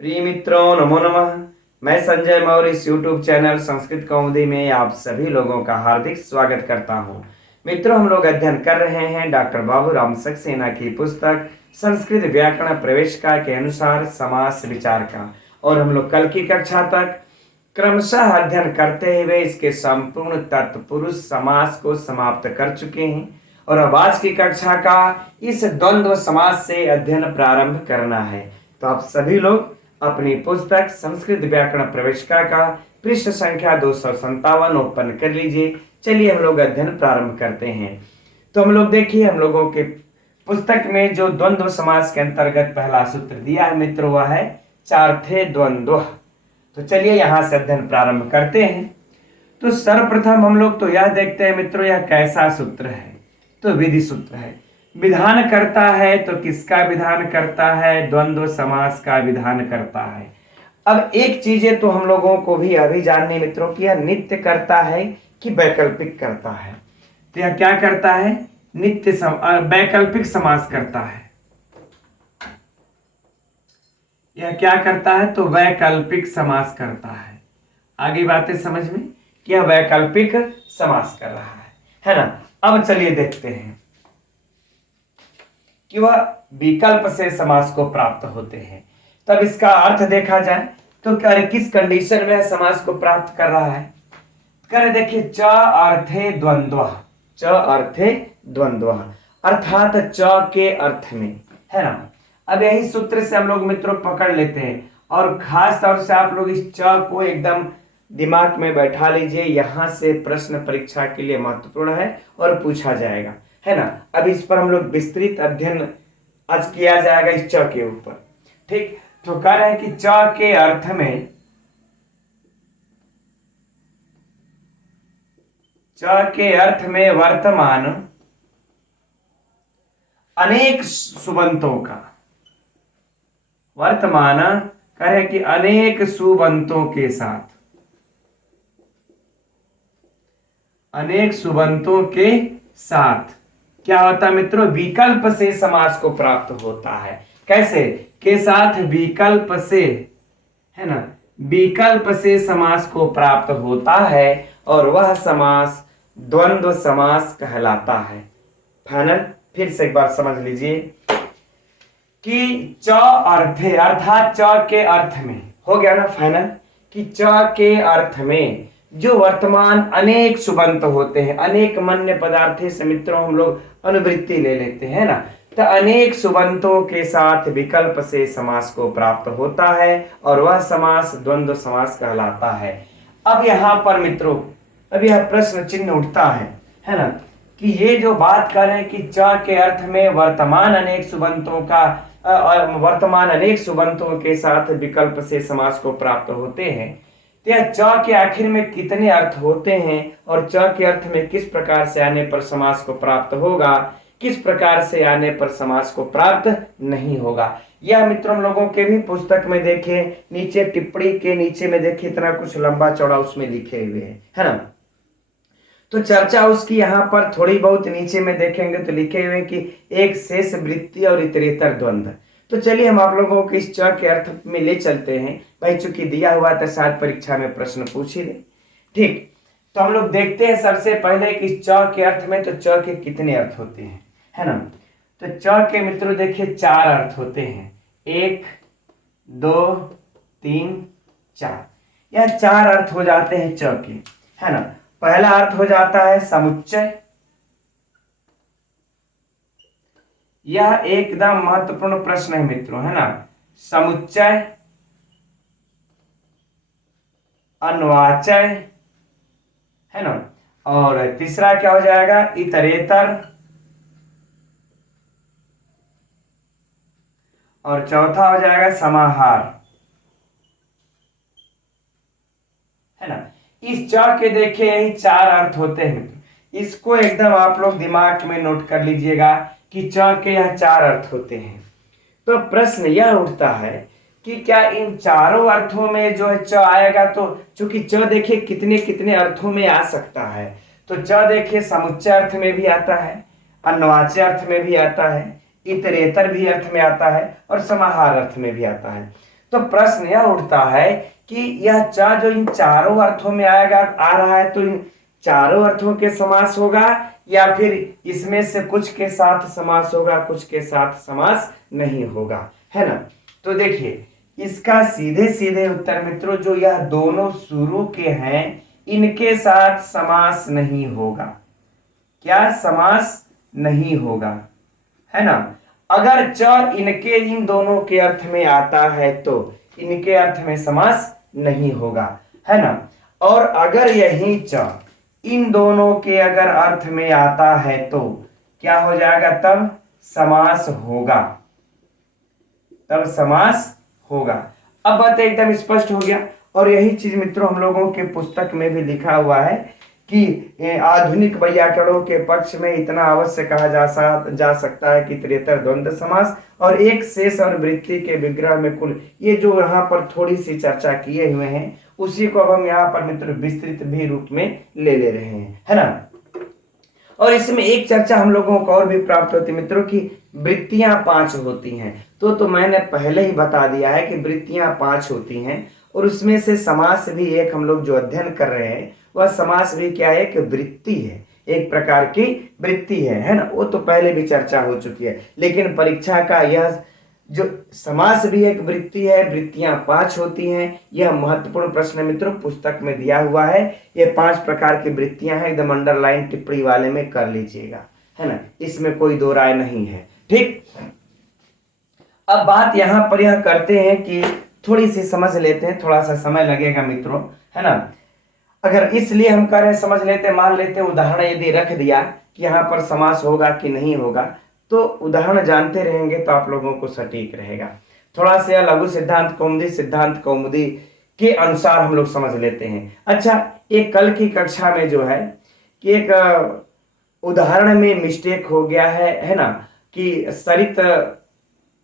प्रिय मित्रों, नमो नमः। मैं संजय मौर्य इस यूट्यूब चैनल संस्कृत कौमुदी में आप सभी लोगों का हार्दिक स्वागत करता हूं। मित्रों, हम लोग अध्ययन कर रहे हैं डॉक्टर बाबूराम सक्सेना की पुस्तक संस्कृत व्याकरण प्रवेशिका के अनुसार समास विचार का, और हम लोग कल की कक्षा तक क्रमशः अध्ययन करते हुए इसके संपूर्ण तत्पुरुष समास को समाप्त कर चुके हैं, और अब आज की कक्षा का इस द्वंद्व समास से अध्ययन प्रारंभ करना है। तो आप सभी लोग अपनी पुस्तक संस्कृत व्याकरण प्रवेशिका का पृष्ठ संख्या 257 ओपन कर लीजिए। चलिए हम लोग अध्ययन प्रारंभ करते हैं। तो हम लोग देखिए, हम लोगों के पुस्तक में जो द्वंद्व समास के अंतर्गत पहला सूत्र दिया है मित्रों, वह है चार्थे द्वंद्व। तो चलिए यहां से अध्ययन प्रारंभ करते हैं। तो सर्वप्रथम हम लोग तो यह देखते हैं मित्रों, यह कैसा सूत्र है। तो विधि सूत्र है। विधान करता है तो किसका विधान करता है? द्वंद्व समास का विधान करता है। अब एक चीजें तो हम लोगों को भी अभी जाननी मित्रों कि यह नित्य करता है कि वैकल्पिक करता है। तो यह क्या करता है? वैकल्पिक समास करता है। यह क्या करता है? तो वैकल्पिक समास करता है। आगे बातें समझ में कि यह वैकल्पिक समास कर रहा है ना। अब चलिए देखते हैं कि वह विकल्प से समास को प्राप्त होते हैं। तब इसका अर्थ देखा जाए तो क्या किस कंडीशन में समास को प्राप्त कर रहा है। कर देखिए, च अर्थे द्वंद्व, च अर्थे द्वंद्व, अर्थात च के अर्थ में, है ना। अब यही सूत्र से हम लोग मित्रों पकड़ लेते हैं, और खास तौर से आप लोग इस च को एकदम दिमाग में बैठा लीजिए। यहां से प्रश्न परीक्षा के लिए महत्वपूर्ण है और पूछा जाएगा, है ना। अब इस पर हम लोग विस्तृत अध्ययन आज किया जाएगा इस च के ऊपर, ठीक। तो कह रहे हैं कि च के अर्थ में, च के अर्थ में वर्तमान अनेक सुबंतों का, वर्तमान कह रहे कि अनेक सुबंतों के साथ, अनेक सुबंतों के साथ क्या होता है मित्रों? विकल्प से समास को प्राप्त होता है। कैसे? के साथ विकल्प से, है ना, विकल्प से समास को प्राप्त होता है, और वह समास द्वंद्व समास कहलाता है। फाइनल फिर से एक बार समझ लीजिए कि च अर्थे अर्थात च के अर्थ में, हो गया ना फाइनल, कि च के अर्थ में जो वर्तमान अनेक सुबंत होते हैं, अनेक मन्य पदार्थे से मित्रों हम लोग अनुवृत्ति ले लेते हैं ना। तो अनेक सुबंतों के साथ विकल्प से समास को प्राप्त होता है, और वह समास द्वंद्व समास कहलाता है। अब यहाँ पर मित्रों, अब यह प्रश्न चिन्ह उठता है ना, कि ये जो बात कर रहे हैं कि च के अर्थ में वर्तमान अनेक सुबंतों का, वर्तमान अनेक सुबंतों के साथ विकल्प से समास को प्राप्त होते हैं, तो यह च के आखिर में कितने अर्थ होते हैं, और च के अर्थ में किस प्रकार से आने पर समास को प्राप्त होगा, किस प्रकार से आने पर समास को प्राप्त नहीं होगा। यह मित्रों हम लोगों के भी पुस्तक में देखे, नीचे टिप्पणी के नीचे में देखे, इतना कुछ लंबा चौड़ा उसमें लिखे हुए हैं, है ना। तो चर्चा उसकी यहाँ पर थोड़ी बहुत नीचे में देखेंगे तो लिखे हुए कि एक शेष वृत्ति और इतरेतर द्वंद्व। तो चलिए हम आप लोगों को इस च के अर्थ में ले चलते हैं। भाई चूंकि दिया हुआ था, शायद परीक्षा में प्रश्न पूछ ही दे, ठीक। तो हम लोग देखते हैं सबसे पहले कि च के अर्थ में तो च के कितने अर्थ होते हैं, है ना। तो च के मित्रों देखिए 4 अर्थ होते हैं, 1 2 3 4। यह 4 अर्थ हो जाते हैं च के, है ना। पहला अर्थ हो जाता है समुच्चय। यह एकदम महत्वपूर्ण प्रश्न है मित्रों, है ना। समुच्चय, अन्वाचय, है ना। और तीसरा क्या हो जाएगा? इतरेतर, और चौथा हो जाएगा समाहार, है ना। इस च के देखिए यही 4 अर्थ होते हैं। इसको एकदम आप लोग दिमाग में नोट कर लीजिएगा कि च के यह 4 अर्थ होते हैं। तो प्रश्न यह उठता है कि क्या इन चारों अर्थों में जो है च आएगा? तो चूंकि च देखिए कितने कितने अर्थों में आ सकता है, तो च देखिए समुच्चय अर्थ में भी आता है, अन्वाच्य अर्थ में भी आता है, इतरेतर भी अर्थ में आता है, और समाहार अर्थ में भी आता है। तो प्रश्न यह उठता है कि यह च जो इन चारों अर्थों में आएगा आ रहा है, तो इन चारों अर्थों के समास होगा या फिर इसमें से कुछ के साथ समास होगा, कुछ के साथ समास नहीं होगा, है ना। तो देखिए इसका सीधे सीधे उत्तर मित्रों, जो यह दोनों शुरू के हैं इनके साथ समास नहीं होगा। क्या समास नहीं होगा, है ना। अगर च इनके इन दोनों के अर्थ में आता है तो इनके अर्थ में समास नहीं होगा, है ना। और अगर यही च इन दोनों के अगर अर्थ में आता है तो क्या हो जाएगा, तब समास होगा, तब समास होगा। अब बात एकदम स्पष्ट हो गया। और यही चीज मित्रों हम लोगों के पुस्तक में भी लिखा हुआ है कि आधुनिक वैयाकरणों के पक्ष में इतना अवश्य कहा जा सकता है कि त्रिहेतर द्वंद्व समास और एक शेष और वृत्ति के विग्रह में कुल, ये जो यहाँ पर थोड़ी सी चर्चा किए हुए हैं उसी को अब हम यहाँ पर मित्रों विस्तृत भी रूप में ले रहे हैं, है ना। और इसमें एक चर्चा हम लोगों को और भी प्राप्त होती है मित्रों की वृत्तियां 5 होती हैं। तो मैंने पहले ही बता दिया है कि वृत्तियां 5 होती हैं और उसमें से समास भी एक हम लोग जो अध्ययन कर रहे हैं वह समास भी क्या है, एक वृत्ति है, एक प्रकार की वृत्ति है ना। वो तो पहले भी चर्चा हो चुकी है, लेकिन परीक्षा का यह जो समास भी एक वृत्ति है, वृत्तियां 5 होती हैं, यह महत्वपूर्ण प्रश्न मित्रों पुस्तक में दिया हुआ है। ये 5 प्रकार की वृत्तियां हैं, एकदम अंडरलाइन टिप्पणी वाले में कर लीजिएगा, है ना, इसमें कोई दो राय नहीं है, ठीक। अब बात यहां पर यह करते हैं कि थोड़ी सी समझ लेते हैं, थोड़ा सा समय लगेगा मित्रों, है ना। अगर इसलिए हम कह रहे हैं समझ लेते, मान लेते उदाहरण यदि रख दिया कि यहाँ पर समास होगा कि नहीं होगा, तो उदाहरण जानते रहेंगे तो आप लोगों को सटीक रहेगा। थोड़ा सा लघु सिद्धांत कौमुदी के अनुसार हम लोग समझ लेते हैं। अच्छा, एक कल की कक्षा में जो है कि एक उदाहरण में मिस्टेक हो गया है ना, कि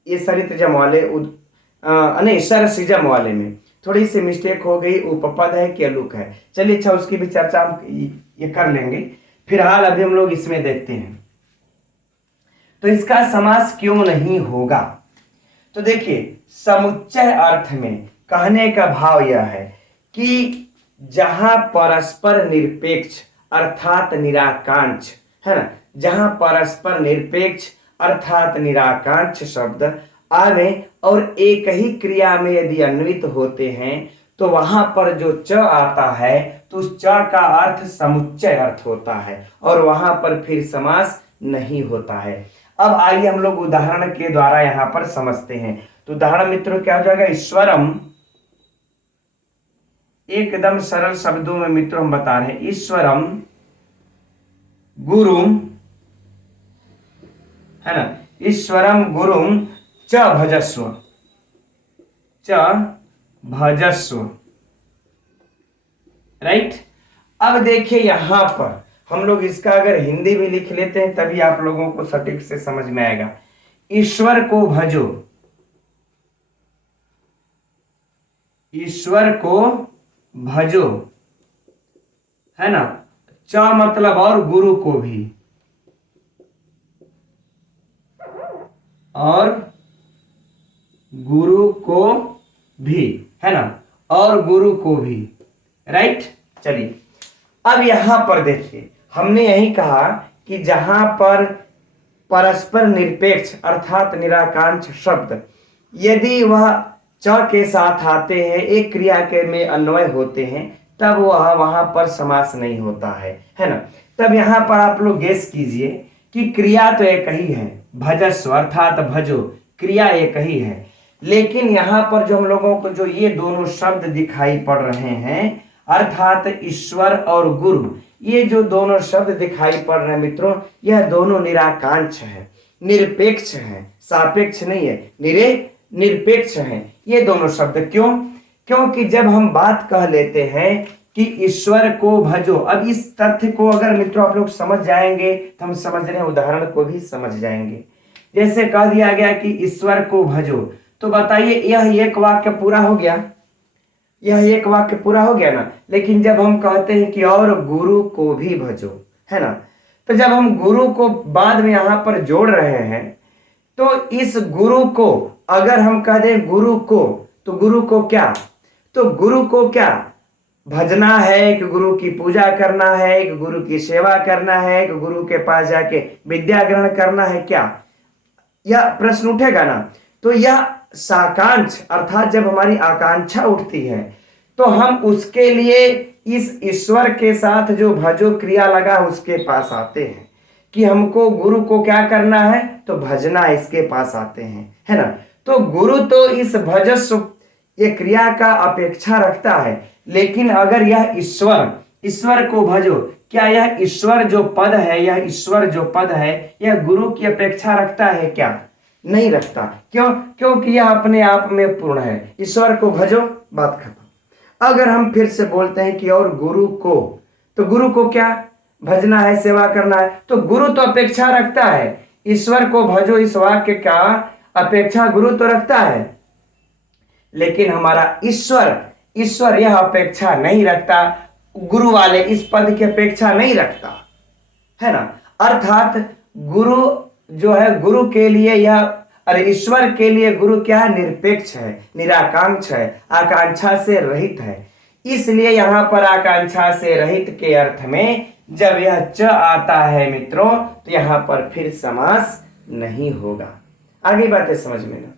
सरित जम वाले नहीं सरसिजम वाले में थोड़ी सी मिस्टेक हो गई, उपपद है कि अलुक है। चलिए अच्छा, उसकी भी चर्चा हम ये कर लेंगे। फिलहाल अभी हम लोग इसमें देखते हैं तो इसका समास क्यों नहीं होगा। तो देखिए समुच्चय अर्थ में कहने का भाव यह है कि जहां परस्पर निरपेक्ष अर्थात निराकांक्ष, है ना, जहां परस्पर निरपेक्ष अर्थात निराकांक्ष शब्द आवे और एक ही क्रिया में यदि अन्वित होते हैं तो वहां पर जो च आता है तो उस च का अर्थ समुच्चय अर्थ होता है और वहां पर फिर समास नहीं होता है। अब आइए हम लोग उदाहरण के द्वारा यहां पर समझते हैं। तो उदाहरण मित्रों क्या हो जाएगा, ईश्वरम, एकदम सरल शब्दों में मित्रों हम बता रहे हैं, ईश्वरम गुरुम, है ना, ईश्वरम गुरुम च भजस्व, च भजस्व, राइट। अब देखिए यहां पर हम लोग इसका अगर हिंदी भी लिख लेते हैं तभी आप लोगों को सटीक से समझ में आएगा। ईश्वर को भजो, ईश्वर को भजो, है ना, च मतलब और गुरु को भी, और गुरु को भी, है ना, और गुरु को भी, राइट। चलिए अब यहां पर देखिए हमने यही कहा कि जहां पर परस्पर निरपेक्ष अर्थात निराकांक्ष शब्द यदि वह च के साथ आते हैं, एक क्रिया के में अन्वय होते हैं, तब वह वहां पर समास नहीं होता है ना। तब यहां पर आप लोग गेस कीजिए कि क्रिया तो एक ही है, भजस्व अर्थात भजो, क्रिया एक ही है, लेकिन यहां पर जो हम लोगों को जो ये दोनों शब्द दिखाई पड़ रहे हैं अर्थात ईश्वर और गुरु, ये जो दोनों शब्द दिखाई पड़ रहे हैं मित्रों, यह दोनों निराकांक्ष है, निरपेक्ष है, सापेक्ष नहीं है, निरपेक्ष है ये दोनों शब्द। क्यों? क्योंकि जब हम बात कह लेते हैं कि ईश्वर को भजो, अब इस तथ्य को अगर मित्रों आप लोग समझ जाएंगे तो हम समझ रहे हैं उदाहरण को भी समझ जाएंगे। जैसे कह दिया गया कि ईश्वर को भजो, तो बताइए यह एक वाक्य पूरा हो गया, यह एक वाक्य पूरा हो गया ना। लेकिन जब हम कहते हैं कि और गुरु को भी भजो, है ना, तो जब हम गुरु को बाद में यहां पर जोड़ रहे हैं तो इस गुरु को अगर हम कह दें गुरु को, तो गुरु को क्या, तो गुरु को क्या भजना है, कि गुरु की पूजा करना है, कि गुरु की सेवा करना है, कि गुरु के पास जाके विद्या ग्रहण करना है, क्या यह प्रश्न उठेगा ना। तो यह साकांक्ष अर्थात जब हमारी आकांक्षा उठती है तो हम उसके लिए इस ईश्वर के साथ जो भजो क्रिया लगा उसके पास आते हैं कि हमको गुरु को क्या करना है, तो भजना इसके पास आते हैं, है ना। तो गुरु तो इस भजस्व ये क्रिया का अपेक्षा रखता है, लेकिन अगर यह ईश्वर, ईश्वर को भजो, क्या यह ईश्वर जो पद है, यह ईश्वर जो पद है यह गुरु की अपेक्षा रखता है क्या, नहीं रखता। क्यों, क्योंकि यह अपने आप में पूर्ण है। ईश्वर को भजो, बात खत्म। अगर हम फिर से बोलते हैं कि और गुरु को, तो गुरु को क्या भजना है, सेवा करना है, तो गुरु तो अपेक्षा रखता है, ईश्वर को भजो इस वाक्य का अपेक्षा गुरु तो रखता है, लेकिन हमारा ईश्वर, ईश्वर यह अपेक्षा नहीं रखता, गुरु वाले इस पद की अपेक्षा नहीं रखता, है ना। अर्थात गुरु जो है, गुरु के लिए यह, अरे ईश्वर के लिए गुरु क्या है, निरपेक्ष है, निराकांक्ष है, आकांक्षा से रहित है। इसलिए यहां पर आकांक्षा से रहित के अर्थ में जब यह च आता है मित्रों, तो यहां पर फिर समास नहीं होगा। आगे बातें समझ में ना।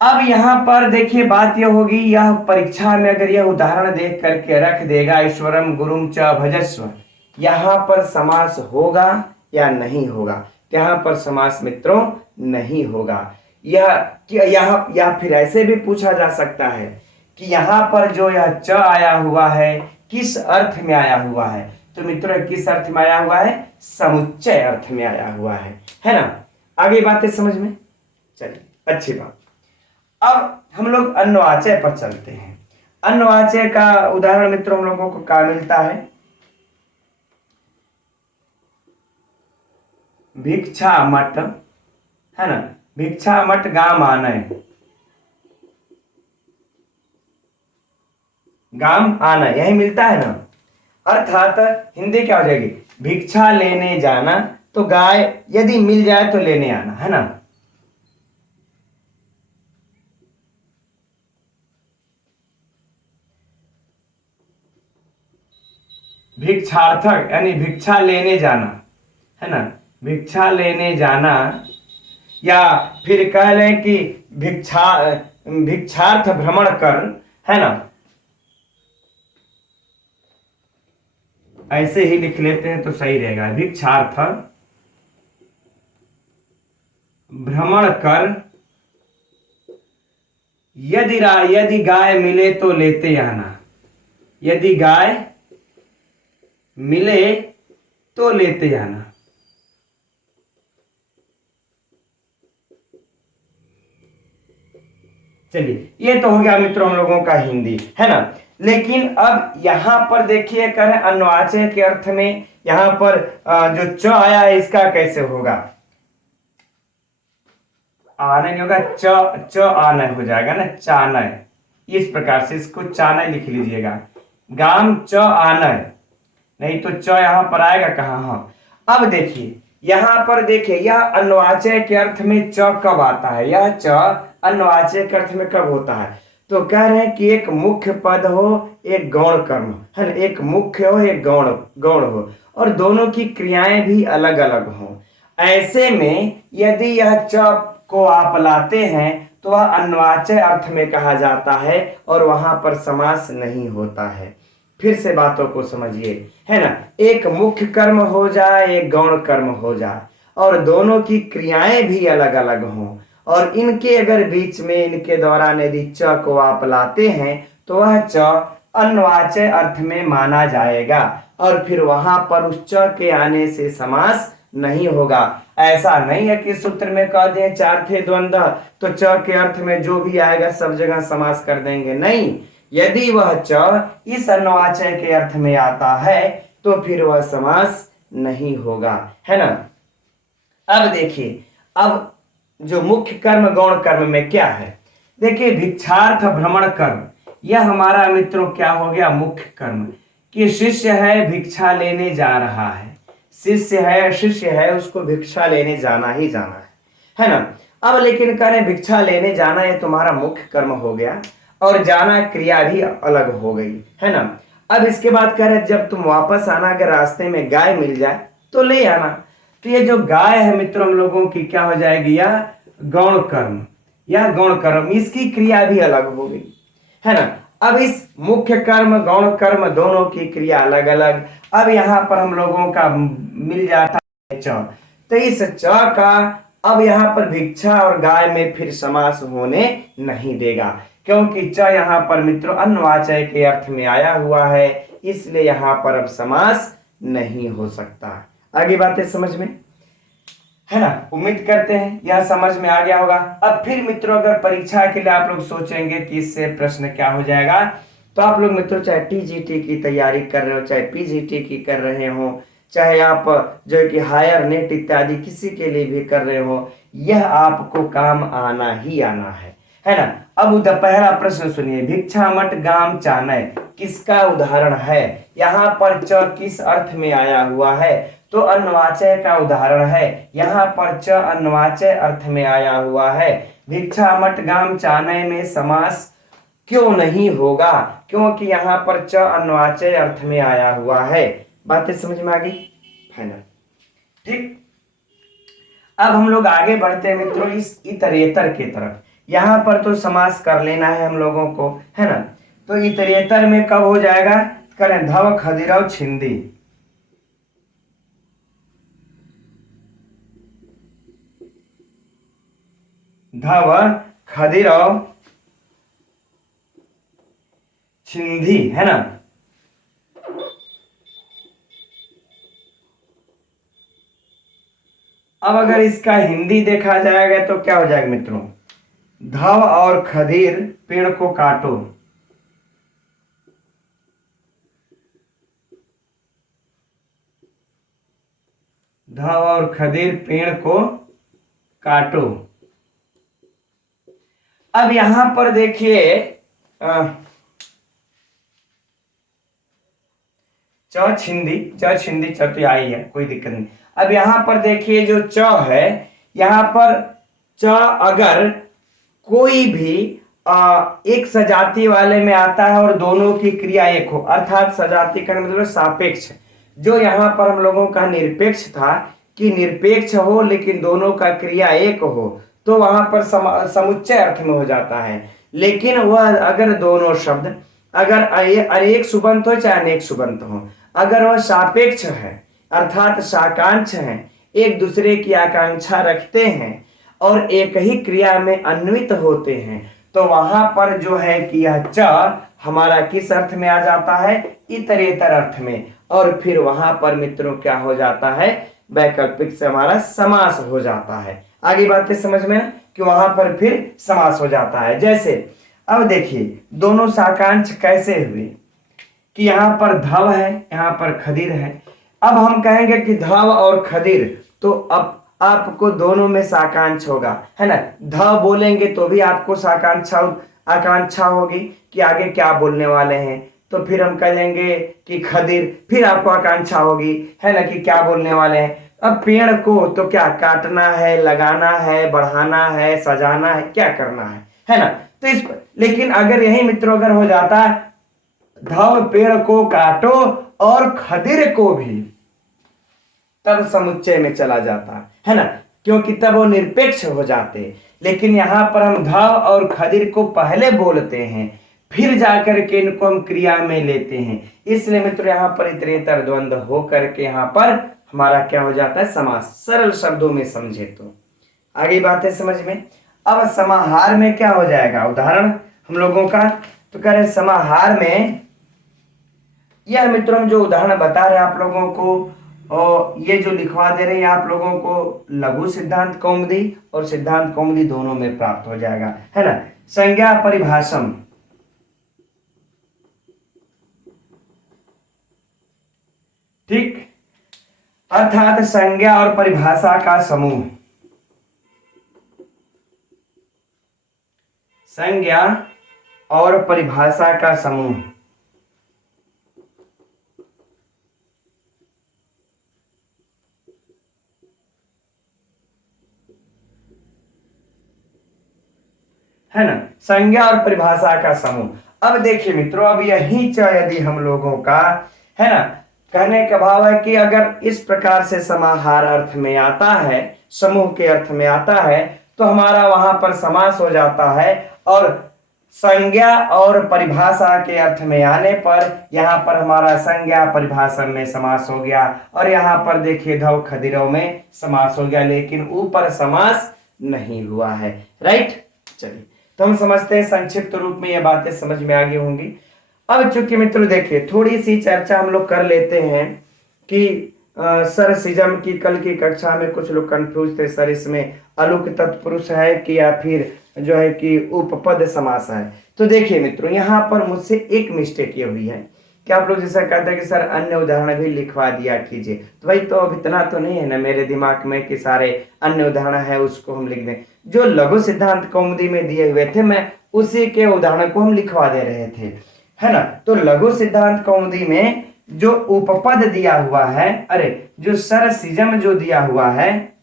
अब यहां पर देखिए बात यह होगी, यह परीक्षा में अगर यह उदाहरण देख करके रख देगा, ईश्वरम गुरुम च भजस्व, यहां पर समास होगा या नहीं होगा, यहां पर समास मित्रों नहीं होगा। यह फिर ऐसे भी पूछा जा सकता है कि यहां पर जो यह च आया हुआ है किस अर्थ में आया हुआ है, तो मित्रों किस अर्थ में आया हुआ है, समुच्चय अर्थ में आया हुआ है ना। आगे बातें समझ में, चलिए अच्छी बात। अब हम लोग अन्ववाचय पर चलते हैं। अन्ववाचय का उदाहरण मित्रों हम लोगों को क्या मिलता है, भिक्षा मठ, है ना, भिक्षा मठ गाम आनय, गाम आना, यही मिलता है ना। अर्थात हिंदी क्या हो जाएगी, भिक्षा लेने जाना, तो गाय यदि मिल जाए तो लेने आना, है ना। भिक्षार्थक यानी भिक्षा लेने जाना, है ना, भिक्षा लेने जाना, या फिर कह लें कि भिक्षार्थ भ्रमण कर, है ना, ऐसे ही लिख लेते हैं तो सही रहेगा, भिक्षार्थ भ्रमण कर, यदि गाय मिले तो लेते आना, यदि गाय मिले तो लेते आना। चलिए ये तो हो गया मित्रों हम लोगों का हिंदी, है ना। लेकिन अब यहां पर देखिए कर अन्ववाचय के अर्थ में यहां पर जो च आया है इसका कैसे होगा, आने नहीं होगा, च आनय हो जाएगा ना, चानय, इस प्रकार से इसको चानय लिख लीजिएगा, गाम च आनय, नहीं तो च यहां पर आएगा कहां। हाँ अब देखिए यहां पर देखिए यह अन्ववाचय के अर्थ में च कब आता है, यह च अन्ववाचय के अर्थ में कब होता है, तो कह रहे हैं कि एक मुख्य पद हो एक गौण कर्म, है ना, एक मुख्य हो एक गौण गौण हो, और दोनों की क्रियाएं भी अलग अलग हों। ऐसे में यदि यह च को आप लाते हैं तो वह अन्ववाचय अर्थ में कहा जाता है और वहां पर समास नहीं होता है। फिर से बातों को समझिए, है ना, एक मुख्य कर्म हो जाए एक गौण कर्म हो जाए और दोनों की क्रियाएं भी अलग अलग हों, और इनके अगर बीच में इनके दौरान यदि च को आप लाते हैं तो वह च अन्ववाचय अर्थ में माना जाएगा, और फिर वहां पर उस च के आने से समास नहीं होगा। ऐसा नहीं है कि सूत्र में कह दें चार थे द्वंद्व तो च के अर्थ में जो भी आएगा सब जगह समास कर देंगे, नहीं, यदि वह च इस अन्ववाचय के अर्थ में आता है तो फिर वह समास नहीं होगा, है ना। अब देखिए अब जो मुख्य कर्म गौण कर्म में क्या है, देखिए भिक्षार्थ भ्रमण कर्म, यह हमारा मित्रों क्या हो गया, मुख्य कर्म, कि शिष्य है भिक्षा लेने जा रहा है, शिष्य है उसको भिक्षा लेने जाना ही जाना है ना। अब लेकिन करें भिक्षा लेने जाना ये तुम्हारा मुख्य कर्म हो गया और जाना क्रिया भी अलग हो गई, है ना। अब इसके बाद कह रहे जब तुम वापस आना, अगर रास्ते में गाय मिल जाए तो ले आना। तो ये जो गाय है मित्रों हम लोगों की क्या हो जाएगी, यह गौण कर्म, यह गौण कर्म, इसकी क्रिया भी अलग हो गई, है ना। अब इस मुख्य कर्म गौण कर्म दोनों की क्रिया अलग अलग। अब यहां पर हम लोगों का मिल जाता है च, तो इस च का अब यहां पर भिक्षा और गाय में फिर समास होने नहीं देगा, क्योंकि च यहां पर मित्रों अन्यवाचय के अर्थ में आया हुआ है, इसलिए यहां पर अब समास नहीं हो सकता। आगे बातें समझ में, है ना। उम्मीद करते हैं यह समझ में आ गया होगा। अब फिर मित्रों अगर परीक्षा के लिए आप लोग सोचेंगे कि इससे प्रश्न क्या हो जाएगा, तो आप लोग मित्रों चाहे टीजीटी की तैयारी कर रहे हो, चाहे पीजीटी की कर रहे हो, चाहे आप जो है कि हायर नेट इत्यादि किसी के लिए भी कर रहे हो, यह आपको काम आना ही आना है ना। अब उधर पहला प्रश्न सुनिए, भिक्षा मट गाम चानय किसका उदाहरण है। यहाँ पर च किस अर्थ में आया हुआ है, तो अन्यवाचय का उदाहरण है। यहाँ पर च अन्यवाचय अर्थ में आया हुआ है। भिक्षा मट गाम चानय में समास क्यों नहीं होगा, क्योंकि यहाँ पर च अन्यवाचय अर्थ में आया हुआ है। बातें समझ में आ गई, फाइनल, ठीक। अब हम लोग आगे बढ़ते हैं मित्रों इस इतरेतर के तरफ। यहां पर तो समास कर लेना है हम लोगों को, है ना। तो इतरेतर में कब हो जाएगा, करें धव खदिरव छिंदी, धव खदिरव छिंदी, है ना। अब अगर इसका हिंदी देखा जाएगा तो क्या हो जाएगा मित्रों, धव और खदीर पेड़ को काटो, धव और खदीर पेड़ को काटो। अब यहां पर देखिए च छिंदी, च छिंदी च तो आई है, कोई दिक्कत नहीं। अब यहां पर देखिए जो च है, यहां पर च अगर कोई भी एक सजाती वाले में आता है और दोनों की क्रिया एक हो, अर्थात सजाती का मतलब सापेक्ष, जो यहां पर हम लोगों का निरपेक्ष था कि निरपेक्ष हो लेकिन दोनों का क्रिया एक हो, तो वहां पर समुच्चय अर्थ में हो जाता है। लेकिन वह अगर दोनों शब्द अगर अनेक सुबंत हो चाहे अनेक सुबंत हो, अगर वह सापेक्ष है अर्थात साकांक्ष है, एक दूसरे की आकांक्षा रखते हैं और एक ही क्रिया में अन्वित होते हैं, तो वहां पर जो है कि यह च हमारा किस अर्थ में आ जाता है, इतरेतर अर्थ में। और फिर वहां पर मित्रों क्या हो जाता है, वैकल्पिक से हमारा समास हो जाता है। आगे बातें समझ में ना, कि वहां पर फिर समास हो जाता है। जैसे अब देखिए दोनों साकांक्ष कैसे हुए, कि यहां पर धव है यहां पर खदीर है। अब हम कहेंगे कि धव और खदीर, तो अब आपको दोनों में साकांक्ष होगा, है ना। धव बोलेंगे तो भी आपको साकांक्षा आकांक्षा होगी कि आगे क्या बोलने वाले हैं, तो फिर हम कहेंगे कि खदीर, फिर आपको आकांक्षा होगी, है ना, कि क्या बोलने वाले हैं। अब पेड़ को तो क्या काटना है, लगाना है, बढ़ाना है, सजाना है, क्या करना है ना। तो इस लेकिन अगर यही मित्रों अगर हो जाता धव पेड़ को काटो और खदिर को भी, तब समुच्चय में चला जाता है ना, क्योंकि तब वो निरपेक्ष हो जाते। लेकिन यहां पर हम धव और खदिर को पहले बोलते हैं, फिर जाकर के इनको हम क्रिया में लेते हैं, इसलिए मित्रों यहां पर इतरेतर द्वंद्व हो करके यहां पर हमारा क्या हो जाता है, समास। सरल शब्दों में समझे तो आगे बातें समझ में। अब समाहार में क्या हो जाएगा, उदाहरण हम लोगों का, तो कह रहे समाहार में यह मित्रों हम जो उदाहरण बता रहे हैं आप लोगों को, और ये जो लिखवा दे रहे हैं आप लोगों को, लघु सिद्धांत कौमुदी और सिद्धांत कौमुदी दोनों में प्राप्त हो जाएगा, है ना। संज्ञा परिभाषम, ठीक, अर्थात संज्ञा और परिभाषा का समूह, संज्ञा और परिभाषा का समूह। है ना, संज्ञा और परिभाषा का समूह। अब देखिए मित्रों, अब यही यदि हम लोगों का, है ना, कहने का भाव है कि अगर इस प्रकार से समाहार अर्थ में आता है, समूह के अर्थ में आता है, तो हमारा वहां पर समास हो जाता है। और संज्ञा और परिभाषा के अर्थ में आने पर यहाँ पर हमारा संज्ञा परिभाषा में समास हो गया, और यहाँ पर देखिए धव खदिरव में समास हो गया, लेकिन ऊपर समास नहीं हुआ है। राइट, चलिए तो हम समझते हैं, संक्षिप्त रूप में ये बातें समझ में आ गई होंगी। अब चूंकि मित्रों देखिए थोड़ी सी चर्चा हम लोग कर लेते हैं कि सर सिजम की कल की कक्षा में कुछ लोग कंफ्यूज थे, सर इसमें अलुक तत्पुरुष है कि या फिर जो है कि उपपद समास है। तो देखिए मित्रों, यहाँ पर मुझसे एक मिस्टेक ये हुई है कि आप लोग जैसा कहते हैं कि सर अन्य उदाहरण भी लिखवा दिया कीजिए, तो भाई तो अब इतना तो नहीं है ना मेरे दिमाग में कि सारे अन्य उदाहरण है उसको हम लिख दें। जो लघु सिद्धांत कौमुदी में दिए हुए थे, मैं उसी के उदाहरण को हम लिखवा दे रहे थे, है ना। तो लघु सिद्धांत कौमुदी में जो उपपद दिया हुआ है, अरे जो सरसिजम जो दिया हुआ है,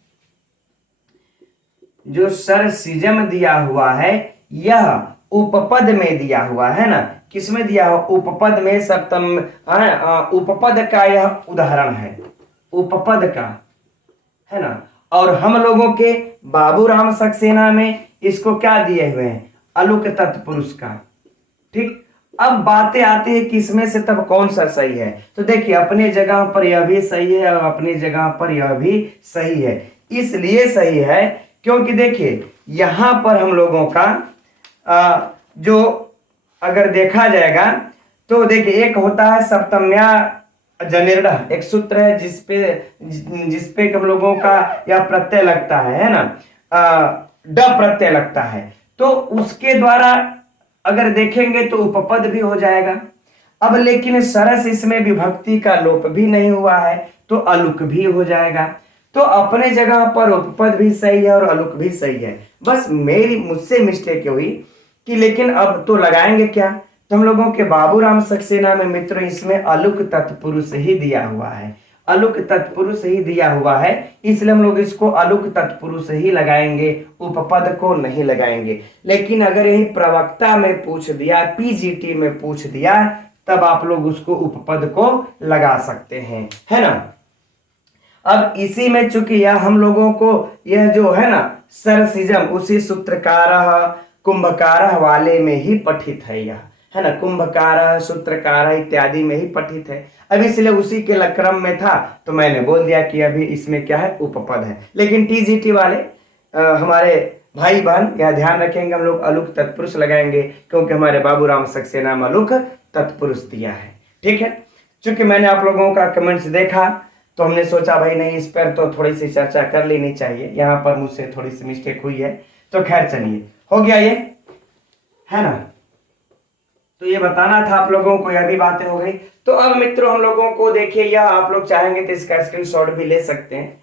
जो सरसिजम दिया हुआ है, यह उपपद में दिया हुआ है ना। किसमें दिया हुआ? उपपद में, सप्तम उपपद का यह उदाहरण है, उपपद का, है ना। और हम लोगों के बाबूराम सक्सेना में इसको क्या दिए हुए हैं? अलुक तत्पुरुष का। ठीक, अब बातें आती है कि इसमें से तब कौन सा सही है। तो देखिए अपने जगह पर यह भी सही है और अपनी जगह पर यह भी सही है। इसलिए सही है क्योंकि देखिए यहां पर हम लोगों का जो अगर देखा जाएगा तो देखिए एक होता है सप्तम्या जनिर्णय, एक सूत्र है जिसपे हम लोगों का यह प्रत्यय लगता है ना, ड प्रत्यय लगता है। तो उसके द्वारा अगर देखेंगे तो उपपद भी हो जाएगा। अब लेकिन सरस इसमें विभक्ति का लोप भी नहीं हुआ है, तो अलुक भी हो जाएगा। तो अपने जगह पर उपपद भी सही है और अलुक भी सही है। बस मुझसे मिस्टेक हुई कि लेकिन अब तो लगाएंगे क्या। तो हम लोगों के बाबूराम सक्सेना में मित्रों इसमें अलुक तत्पुरुष ही दिया हुआ है, अलुक तत्पुरुष ही दिया हुआ है, इसलिए हम लोग इसको अलुक तत्पुरुष ही लगाएंगे, उपपद को नहीं लगाएंगे। लेकिन अगर यही प्रवक्ता में पूछ दिया, पीजीटी में पूछ दिया, तब आप लोग उसको उपपद को लगा सकते हैं, है ना। अब इसी में चूंकि यह हम लोगों को यह जो है ना सरसिजम उसी सूत्रकार कुंभकार वाले में ही पठित है, यह है ना, कुंभकार सूत्रकार इत्यादि में ही पठित है। अब इसलिए उसी के क्रम में था तो मैंने बोल दिया कि अभी इसमें क्या है, उपपद है। लेकिन टीजीटी वाले हमारे भाई बहन यह ध्यान रखेंगे, हम लोग अलुक तत्पुरुष लगाएंगे क्योंकि हमारे बाबूराम सक्सेना में अलुक तत्पुरुष दिया है। ठीक है, चूंकि मैंने आप लोगों का कमेंट्स देखा तो हमने सोचा भाई नहीं इस पर तो थोड़ी सी चर्चा कर लेनी चाहिए, यहाँ पर मुझसे थोड़ी सी मिस्टेक हुई है। तो खैर चलिए, हो गया ये, है ना। तो ये बताना था आप लोगों को, यह भी बातें हो गई। तो अब मित्रों हम लोगों को देखिए, यह आप लोग चाहेंगे तो इसका स्क्रीनशॉट भी ले सकते हैं,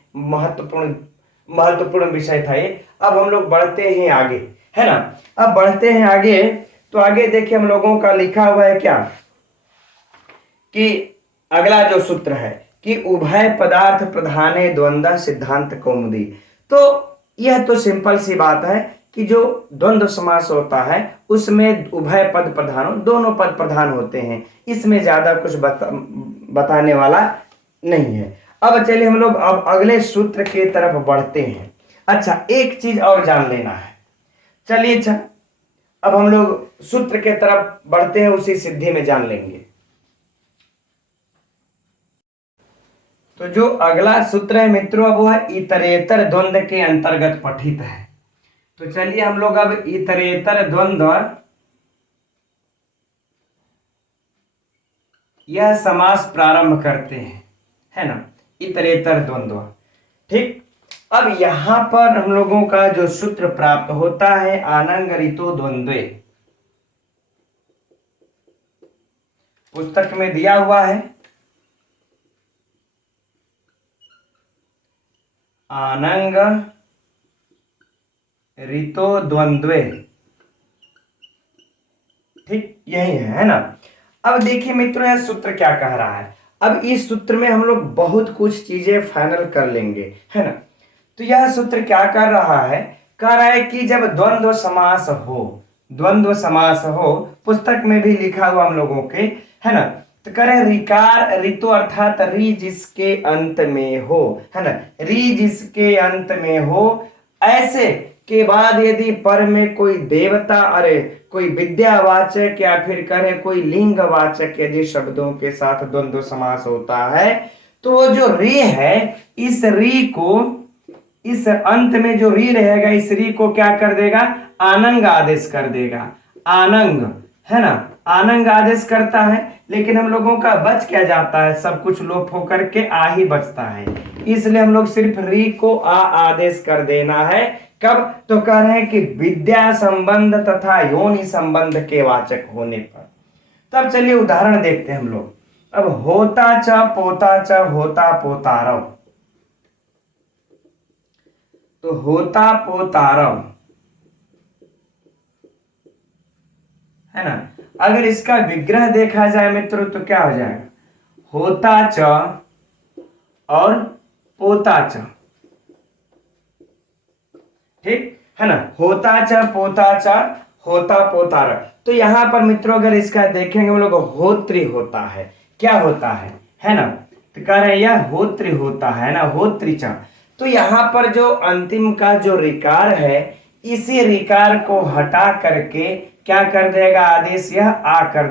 महत्वपूर्ण विषय था ये। अब हम लोग बढ़ते हैं आगे, है ना। अब बढ़ते हैं आगे, तो आगे देखिए हम लोगों का लिखा हुआ है क्या कि अगला जो सूत्र है कि उभय पदार्थ प्रधाने द्वंद्व सिद्धांत कौमुदी। तो यह तो सिंपल सी बात है कि जो द्वंद्व समास होता है उसमें उभय पद प्रधान हो, दोनों पद प्रधान होते हैं, इसमें ज्यादा कुछ बताने वाला नहीं है। अब चलिए हम लोग अब अगले सूत्र के तरफ बढ़ते हैं। अच्छा, एक चीज और जान लेना है, चलिए। अच्छा, अब हम लोग सूत्र के तरफ बढ़ते हैं, उसी सिद्धि में जान लेंगे। तो जो अगला सूत्र है मित्रों, अब वह इतरेतर द्वंद्व के अंतर्गत पठित है। तो चलिए हम लोग अब इतरेतर द्वंद्व यह समास प्रारंभ करते हैं, है ना, इतरेतर द्वंद्व। ठीक, अब यहां पर हम लोगों का जो सूत्र प्राप्त होता है आनंग ऋतो द्वंद्वे, पुस्तक में दिया हुआ है आनंग ऋतो द्वंद्वे। ठीक, यही है ना। अब देखिए मित्रों यह सूत्र क्या कह रहा है। अब इस सूत्र में हम लोग बहुत कुछ चीजें फाइनल कर लेंगे, है ना। तो यह सूत्र क्या कर रहा है, कह रहा है कि जब द्वंद्व समास हो, पुस्तक में भी लिखा हुआ हम लोगों के, है ना, तो कह रहे रिकार ऋतु अर्थात री जिसके अंत में हो, है ना, री जिसके अंत में हो, ऐसे के बाद यदि पर में कोई देवता, अरे कोई विद्यावाचक या फिर करे कोई लिंगवाचक यदि शब्दों के साथ द्वंद्व समास होता है, तो जो री है, इस री को, इस अंत में जो री रहेगा, इस री को क्या कर देगा, आनंग आदेश कर देगा। आनंग, है ना, आनंग आदेश करता है, लेकिन हम लोगों का बच क्या जाता है, सब कुछ लोप होकर के आ ही बचता है, इसलिए हम लोग सिर्फ री को आ आदेश कर देना है। कब, तो कह रहे हैं कि विद्या संबंध तथा योनि संबंध के वाचक होने पर। तब चलिए उदाहरण देखते हैं हम लोग। अब होता च होता पोतारव, तो होता पोतारव, है ना, अगर इसका विग्रह देखा जाए मित्रों तो क्या हो जाएगा, होता च और पोता च, ठीक है ना, होता च होता पोतार। तो यहां पर मित्रों अगर इसका देखेंगे हम लोग, होत्री होता है, क्या होता है ना, तो कह रहे हैं यह होत्री होता है ना, होत्री च। तो यहां पर जो अंतिम का जो रिकार है, इसी रिकार को हटा करके क्या कर देगा आदेश, यह आ कर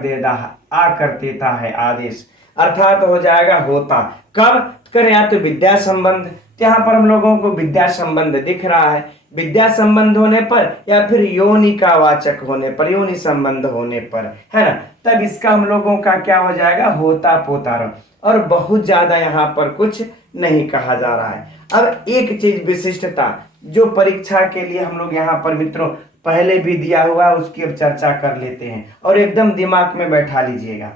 देता है आदेश, अर्थात हो जाएगा होता। कब करें, या तो विद्या संबंध, तो यहाँ पर हम लोगों को विद्या संबंध दिख रहा है, विद्या संबंध होने पर या फिर योनि का वाचक होने पर, योनि संबंध होने पर, है ना, तब इसका हम लोगों का क्या हो जाएगा, होता पोतारव। और बहुत ज्यादा यहाँ पर कुछ नहीं कहा जा रहा है। अब एक चीज विशिष्टता जो परीक्षा के लिए हम लोग यहाँ पर मित्रों पहले भी दिया हुआ है, उसकी अब चर्चा कर लेते हैं और एकदम दिमाग में बैठा लीजिएगा।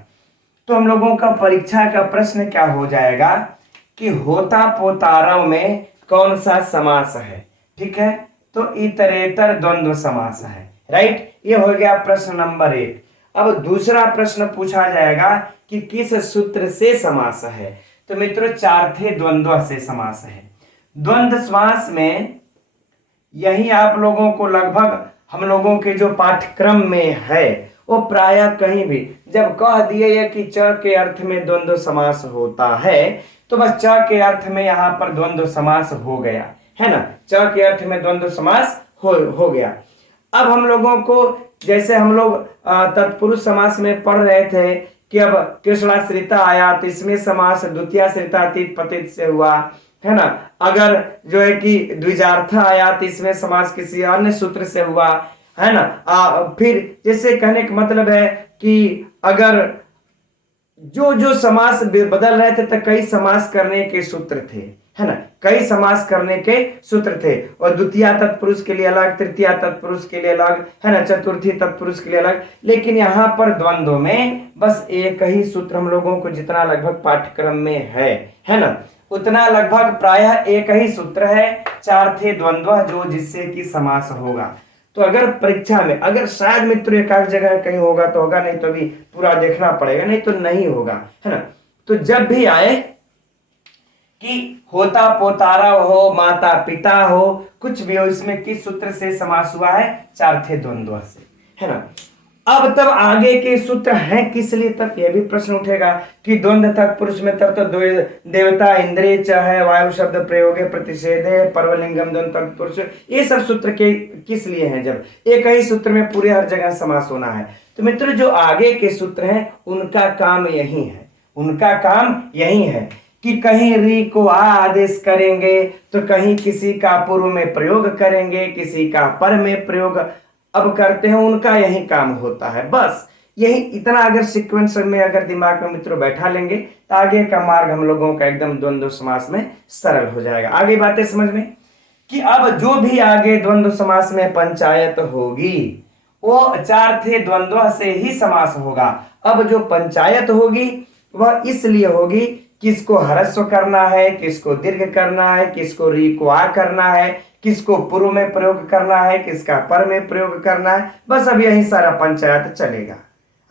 तो हम लोगों का परीक्षा का प्रश्न क्या हो जाएगा कि होता पोतारव में कौन सा समास है, ठीक है, तो इतरेतर द्वंद्व समास है, राइट, ये हो गया प्रश्न नंबर 1। अब दूसरा प्रश्न पूछा जाएगा कि किस सूत्र से समास है, तो मित्रों चार्थे द्वंद्व से समास है। द्वंद्व समास में यही आप लोगों को लगभग हम लोगों के जो पाठ्यक्रम में है, वो प्रायः कहीं भी जब कह दिए कि च के अर्थ में द्वंद्व समास होता है, तो बस च के अर्थ में यहाँ पर द्वंद्व समास हो गया, है ना, च के अर्थ में द्वंद्व समास हो गया। अब हम लोगों को, जैसे हम लोग तत्पुरुष समास में पढ़ रहे थे कि अब कृष्णाश्रिता आया तो इसमें समास द्वितीयाश्रिता अतीत पतित से हुआ, है ना, अगर जो है कि द्विजार्थ आया तो इसमें समास किसी अन्य सूत्र से हुआ, है ना, फिर जैसे कहने का मतलब है कि अगर जो जो समास बदल रहे थे तो कई समास करने के सूत्र थे, है ना, कई समास करने के सूत्र थे, और द्वितीय तत्पुरुष के लिए अलग, तृतीय तत्पुरुष के लिए अलग, है ना, चतुर्थी तत्पुरुष के लिए अलग। लेकिन यहाँ पर द्वंद्व में बस एक ही सूत्र हम लोगों को जितना लगभग पाठ्यक्रम में है ना, उतना लगभग प्रायः एक ही सूत्र है, चार थे द्वंद्व, जो जिससे कि समास होगा। तो अगर परीक्षा में अगर शायद मित्रों एक आध जगह कहीं होगा तो होगा, नहीं तो भी पूरा देखना पड़ेगा, नहीं तो नहीं होगा, है ना। तो जब भी आए कि होता पोतारा हो, माता पिता हो, कुछ भी हो, इसमें किस सूत्र से समास हुआ है, चार थे द्वंद्व से, है ना। अब तब आगे के सूत्र हैं किस लिए, तब यह भी प्रश्न उठेगा कि द्वंद्व तत्पुरुष में तब तो देवता इंद्रिय च है, वायु शब्द प्रयोग है, प्रतिषेध है, परवलिंगम द्वंद्व तत्पुरुष, ये सब सूत्र के किस लिए हैं, जब एक ही सूत्र में पूरे हर जगह समास होना है। तो मित्रों जो आगे के सूत्र हैं उनका काम यही है, उनका काम यही है कि कहीं री को आ आदेश करेंगे तो कहीं किसी का पूर्व में प्रयोग करेंगे, किसी का पर में प्रयोग अब करते हैं, उनका यही काम होता है। बस यही इतना अगर सीक्वेंस में अगर दिमाग में मित्रों बैठा लेंगे तो आगे का मार्ग हम लोगों का एकदम द्वंद्व समास में सरल हो जाएगा। आगे बातें समझ में कि अब जो भी आगे द्वंद्व समास में पंचायत होगी वो चार थे द्वंद्व से ही समास होगा। अब जो पंचायत होगी वह इसलिए होगी किसको ह्रस्व करना है, किसको दीर्घ करना है, किसको री को आ करना है, किसको पूर्व में प्रयोग करना है, किसका पर में प्रयोग करना है, बस अब यही सारा पंचायत चलेगा।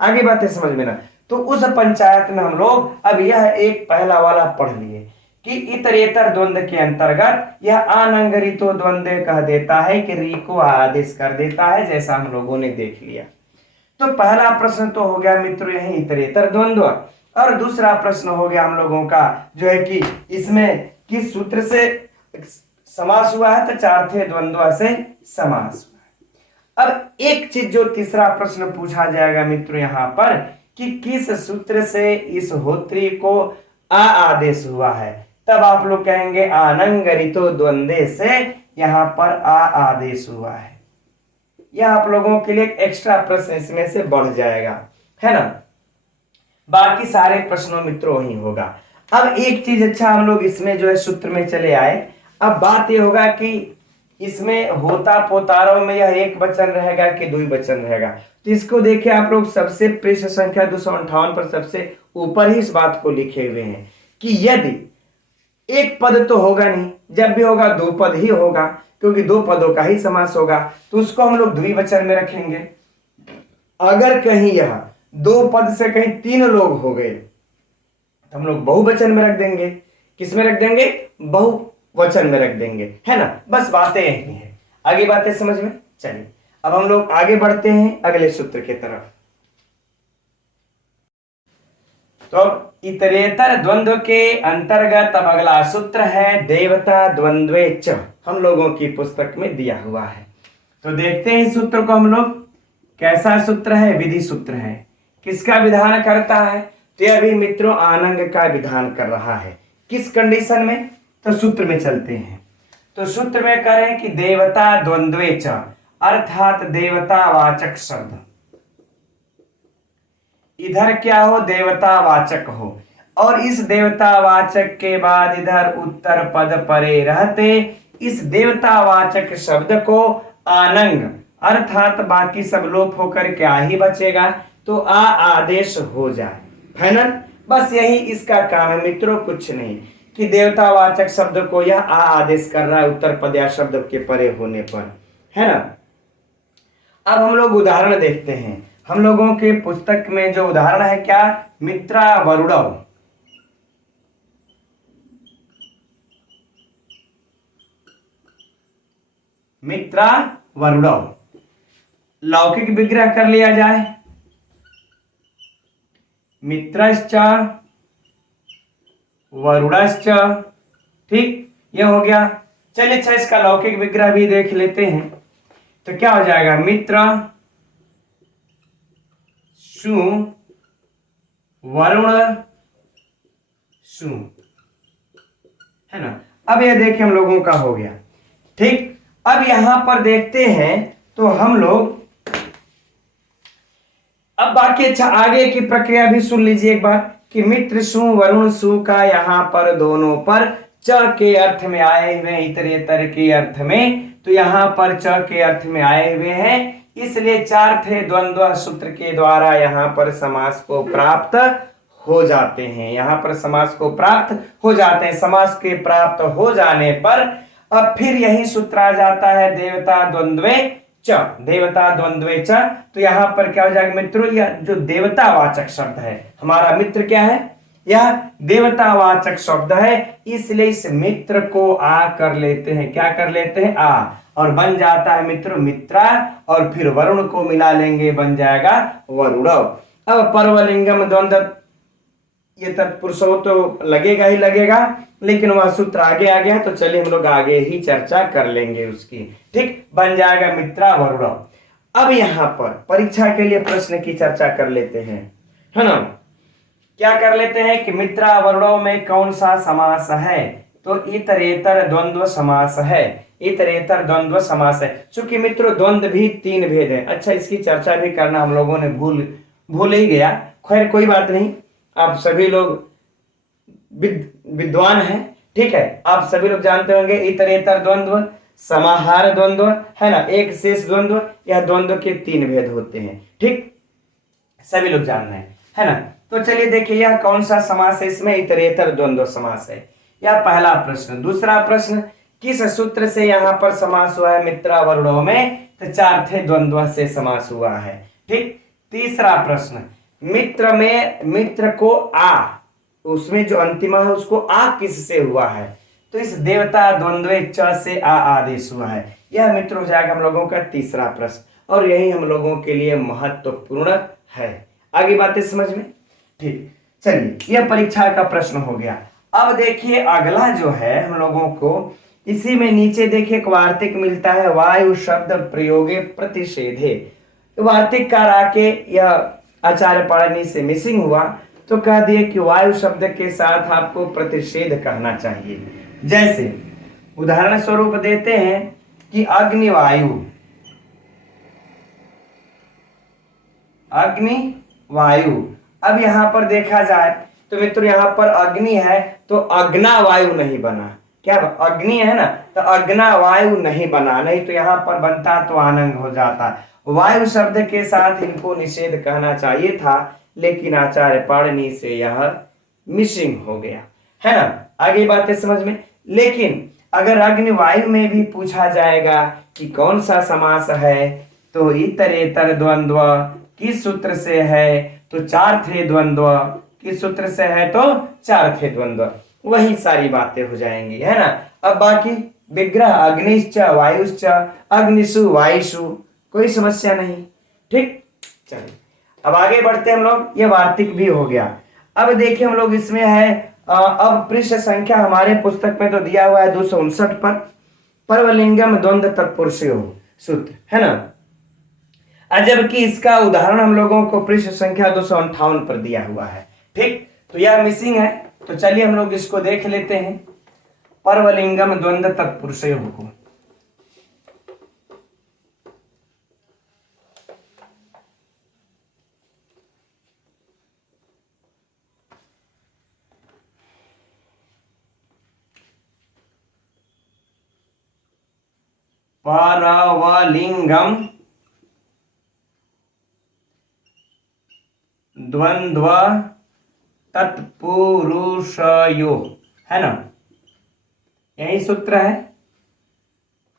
आगे बातें समझ में ना। तो उस पंचायत में हम लोग अब यह एक पहला वाला पढ़ लिए कि इतरेतर द्वंद्व के अंतर्गत यह अनंगरितो द्वंद्व कह देता है कि री को आदेश कर देता है, जैसा हम लोगों ने देख लिया। तो पहला प्रश्न तो हो गया मित्रों यही इतरेतर द्वंद्व, और दूसरा प्रश्न हो गया हम लोगों का जो है कि इसमें किस सूत्र से समास हुआ है, तो चार्थे द्वंद्व से समास हुआ है। अब एक चीज जो तीसरा प्रश्न पूछा जाएगा मित्रों यहां पर कि किस सूत्र से इस होत्री को आ आदेश हुआ है, तब आप लोग कहेंगे अनंगरितो द्वंद्व से यहां पर आ आदेश हुआ है। यह आप लोगों के लिए एक एक्स्ट्रा प्रश्न इसमें से बढ़ जाएगा, है ना। बाकी सारे प्रश्नों मित्रों वही होगा। अब एक चीज अच्छा हम लोग इसमें जो है सूत्र में चले आए। अब बात यह होगा कि इसमें होता पोतारों में यह एक वचन रहेगा कि दुई वचन रहेगा। तो इसको देखिए आप लोग, सबसे पृष्ठ संख्या 258 पर सबसे ऊपर ही इस बात को लिखे हुए हैं कि यदि एक पद तो होगा नहीं, जब भी होगा दो पद ही होगा, क्योंकि दो पदों का ही समास होगा, तो उसको हम लोग द्विवचन में रखेंगे। अगर कहीं यह दो पद से कहीं तीन लोग हो गए तो हम लोग बहुवचन में रख देंगे। किस में रख देंगे? बहुवचन में रख देंगे, है ना। बस बातें यही है, आगे बातें समझ में। चलिए अब हम लोग आगे बढ़ते हैं अगले सूत्र की तरफ। तो इतरेतर द्वंद्व के अंतर्गत अब अगला सूत्र है देवता द्वंद्वे च, हम लोगों की पुस्तक में दिया हुआ है। तो देखते हैं इस सूत्र को हम लोग, कैसा सूत्र है? विधि सूत्र है। किसका विधान करता है? तो यह भी मित्रों आनंग का विधान कर रहा है। किस कंडीशन में? तो सूत्र में चलते हैं। तो सूत्र में कह रहे हैं कि देवता द्वंद्वे च, अर्थात देवतावाचक शब्द इधर क्या हो? देवतावाचक हो, और इस देवतावाचक के बाद इधर उत्तर पद परे रहते इस देवतावाचक शब्द को आनंग अर्थात बाकी सब लोप होकर क्या ही बचेगा? तो आ आदेश हो जाए, फाइनल। बस यही इसका काम है मित्रों, कुछ नहीं, कि देवतावाचक शब्द को यह आ आदेश कर रहा है उत्तर पद या शब्द के परे होने पर, है ना। अब हम लोग उदाहरण देखते हैं। हम लोगों के पुस्तक में जो उदाहरण है क्या? मित्रा वरुणव। मित्रा वरुणव लौकिक विग्रह कर लिया जाए। मित्रश्च वरुणश्च, ठीक, यह हो गया। चलिए अच्छा इसका लौकिक विग्रह भी देख लेते हैं। तो क्या हो जाएगा? मित्र शु वरुण शु, है ना। अब यह देखिए हम लोगों का हो गया, ठीक। अब यहां पर देखते हैं तो हम लोग अब बाकी अच्छा आगे की प्रक्रिया भी सुन लीजिए एक बार कि मित्र सु वरुण सु का यहां पर दोनों पर च के अर्थ में आए हुए, इतरेतर के अर्थ में, तो यहां पर च के अर्थ में आए हुए हैं, इसलिए चार्थे द्वंद्व सूत्र के द्वारा यहां पर समास को प्राप्त हो जाते हैं। यहां पर समास को प्राप्त हो जाते हैं। समास के प्राप्त हो जाने पर अब फिर यही सूत्र आ जाता है देवता द्वंद्वे च, देवता द्वंद्वे च। तो यहां पर क्या हो जाएगा मित्रों? यह जो देवतावाचक शब्द है, हमारा मित्र क्या है? यह देवतावाचक शब्द है, इसलिए इस मित्र को आ कर लेते हैं। क्या कर लेते हैं? आ, और बन जाता है मित्र मित्रा, और फिर वरुण को मिला लेंगे, बन जाएगा वरुणव। अब परवलिंगम द्वंद्व, ये तत्पुरुषों तो लगेगा ही लगेगा, लेकिन वह सूत्र आगे आ गया, तो चलिए हम लोग आगे ही चर्चा कर लेंगे उसकी, ठीक। बन जाएगा मित्रा वरुणव। अब यहां पर परीक्षा के लिए प्रश्न की चर्चा कर लेते हैं, है ना। क्या कर लेते हैं कि मित्रा वरुणव में कौन सा समास है? तो इतरेतर द्वंद्व समास है। इतरेतर द्वंद्व समास है। चूंकि मित्रों द्वंद्व भी तीन भेद है। अच्छा, इसकी चर्चा भी करना हम लोगों ने भूल ही गया। खैर कोई बात नहीं, आप सभी लोग विद्वान हैं, ठीक है। आप सभी लोग जानते होंगे इतरेतर द्वंद्व, समाहार द्वंद्व, है ना, एक शेष द्वंद्व, यह द्वंद्व के तीन भेद होते हैं, ठीक, सभी लोग जान रहे हैं, है ना। तो चलिए देखिए यह कौन सा समास है? इसमें इतरेतर द्वंद्व समास है। यह पहला प्रश्न। दूसरा प्रश्न, किस सूत्र से यहां पर समास हुआ है मित्रा वरुणव में? तो चार्थे द्वंद्व से समास हुआ है, ठीक। तीसरा प्रश्न, मित्र में मित्र को आ उसमें जो अंतिमा है उसको आ किससे हुआ है, तो इस देवता द्वंद्वे च से आ आदेश हुआ है। यह मित्र हो जाएगा हम लोगों का तीसरा प्रश्न और यही हम लोगों के लिए महत्वपूर्ण है। आगे बातें समझ में, ठीक। चलिए यह परीक्षा का प्रश्न हो गया। अब देखिए अगला जो है हम लोगों को इसी में नीचे देखिए एक वार्तिक मिलता है, वायु शब्द प्रयोगे प्रतिषेधे। वार्तिक कार आके यह आचार्य पाणिनि से मिसिंग हुआ तो कह दिए कि वायु शब्द के साथ आपको प्रतिषेध करना चाहिए। जैसे उदाहरण स्वरूप देते हैं कि अग्निवायु, अग्निवायु। अब यहां पर देखा जाए तो मित्रों यहां पर अग्नि है तो अग्ना वायु नहीं बना, क्या अग्नि है ना तो अग्ना वायु नहीं बना, नहीं तो यहां पर बनता तो आनंद हो जाता। वायु शब्द के साथ इनको निषेध कहना चाहिए था लेकिन आचार्य पाणिनि से यह मिसिंग हो गया, है ना। आगे बातें समझ में। लेकिन अगर अग्निवायु में भी पूछा जाएगा कि कौन सा समास है तो इतरेतर द्वंद्व किस सूत्र से है, तो चार थे द्वंद्व, किस सूत्र से है तो चार थे द्वंद्व, वही सारी बातें हो जाएंगी, है ना। अब बाकी विग्रह अग्निश्च वायुश्च अग्निषु वायुषु, कोई समस्या नहीं, ठीक। चलिए अब आगे बढ़ते हम लोग, ये वार्तिक भी हो गया। अब देखिए हम लोग इसमें है अब पृष्ठ संख्या हमारे पुस्तक में तो दिया हुआ है 259 पर, परवलिंगम द्वंद्व तत्पुरुषयो सूत्र, है ना। जबकि इसका उदाहरण हम लोगों को पृष्ठ संख्या 258 पर दिया हुआ है, ठीक। तो यह मिसिंग है, तो चलिए हम लोग इसको देख लेते हैं, परवलिंगम द्वंद्व तत्पुरुषयो को। परवलिंगम द्वंद्व तत्पुरुषयो, है ना, यही सूत्र है,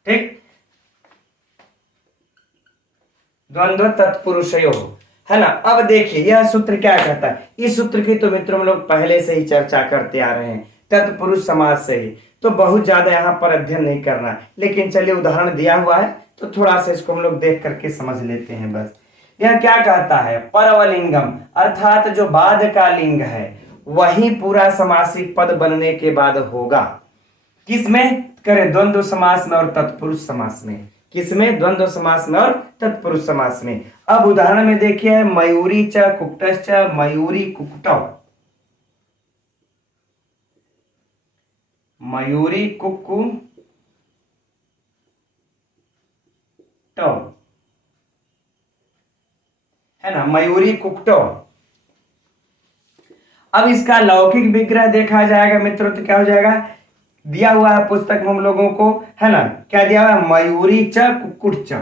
ठीक। द्वंद्व तत्पुरुषयो, है ना। अब देखिए यह सूत्र क्या कहता है, इस सूत्र की तो मित्रों हम लोग पहले से ही चर्चा करते आ रहे हैं, तत्पुरुष समाज से ही, तो बहुत ज्यादा यहाँ पर अध्ययन नहीं करना है। लेकिन चलिए उदाहरण दिया हुआ है तो थोड़ा सा इसको हम लोग देख करके समझ लेते हैं बस। यह क्या कहता है, परवलिंगम अर्थात जो बाद का लिंग है वही पूरा समासिक पद बनने के बाद होगा, किसमें करे, द्वंद्व समास में और तत्पुरुष समास में। किसमें, द्वंद्व समास में और तत्पुरुष समास में। अब उदाहरण में देखिए मयूरी च कुक्तश्च मयूरी कुक्तौ, मयूरी कुक्कुटौ, है ना, मयूरी कुक्कुटौ। अब इसका लौकिक विग्रह देखा जाएगा मित्रों तो क्या हो जाएगा, दिया हुआ है पुस्तक में हम लोगों को, है ना, क्या दिया हुआ है, मयूरी च कुक्कुट च,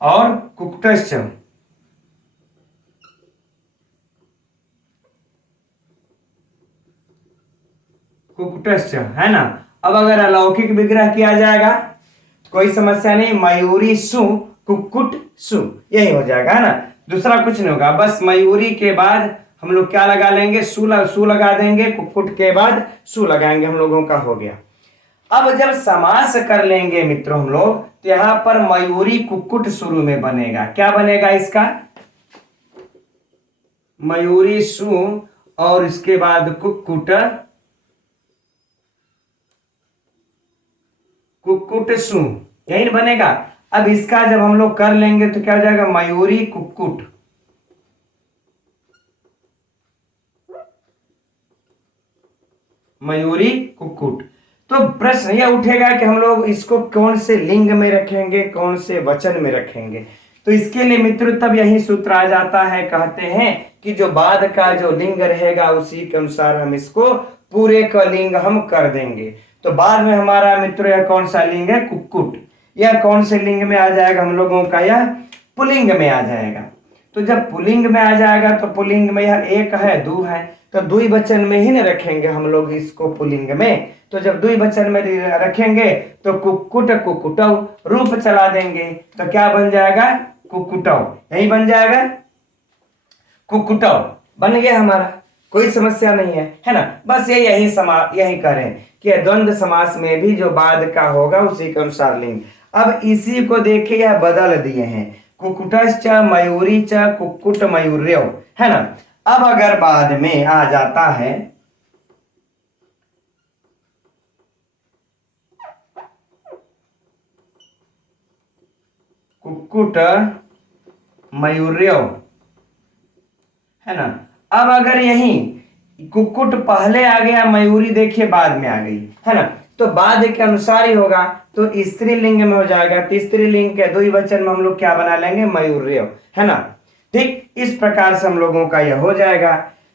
और कुक्कुटश्च, कुक्कुटश्च, है ना। अब अगर अलौकिक विग्रह किया जाएगा तो कोई समस्या नहीं, मयूरी सु कुक्कुट सु, यही हो जाएगा, है ना। दूसरा कुछ नहीं होगा, बस मयूरी के बाद हम लोग क्या लगा लेंगे, सु लगा देंगे, कुक्कुट के बाद सु लगाएंगे, हम लोगों का हो गया। अब जब समास कर लेंगे मित्रों हम लोग तो यहां पर मयूरी कुक्कुट शुरू में बनेगा, क्या बनेगा इसका, मयूरी सु और इसके बाद कुक्कुट, कुक्कुट सु, यही बनेगा। अब इसका जब हम लोग कर लेंगे तो क्या हो जाएगा, मयूरी कुक्कुट, मयूरी कुक्कुट। तो प्रश्न यह उठेगा कि हम लोग इसको कौन से लिंग में रखेंगे, कौन से वचन में रखेंगे। तो इसके लिए मित्र तब यही सूत्र आ जाता है, कहते हैं कि जो बाद का जो लिंग रहेगा उसी के अनुसार हम इसको पूरे का लिंग हम कर देंगे। तो बाद में हमारा मित्र यह कौन सा लिंग है, कुक्कुट, यह कौन से लिंग में आ जाएगा हम लोगों का, यह पुलिंग में आ जाएगा। तो जब पुलिंग में आ जाएगा तो पुलिंग में यह एक है, दो है, तो द्विवचन में ही न रखेंगे हम लोग इसको पुलिंग में। तो जब द्विवचन में रखेंगे तो कुक्कुट कुक्कुटौ रूप चला देंगे, तो क्या बन जाएगा, कुक्कुटव, यही बन जाएगा कुक्कुटव, बन गया हमारा, कोई समस्या नहीं है ना। बस ये यही करें कि द्वंद्व समास में भी जो बाद का होगा उसी के अनुसार लेंगे। अब इसी को देखिए यह बदल दिए हैं, कुक्कुटश्च मयूरी च कुक्कुट मयूर्यो, है ना। अब अगर बाद में आ जाता है कुक्कुट मयूर्यो, है ना। अब अगर यही कुक्कुट पहले आ गया, मयूरी देखिए बाद में आ गई, है ना, तो बाद के अनुसार ही होगा, तो स्त्रीलिंग में हो जाएगा, तो स्त्रीलिंग के द्विवचन में हम लोग क्या बना लेंगे, मयूर्य, है ना। ठीक, इस प्रकार से हम लोगों का यह हो जाएगा।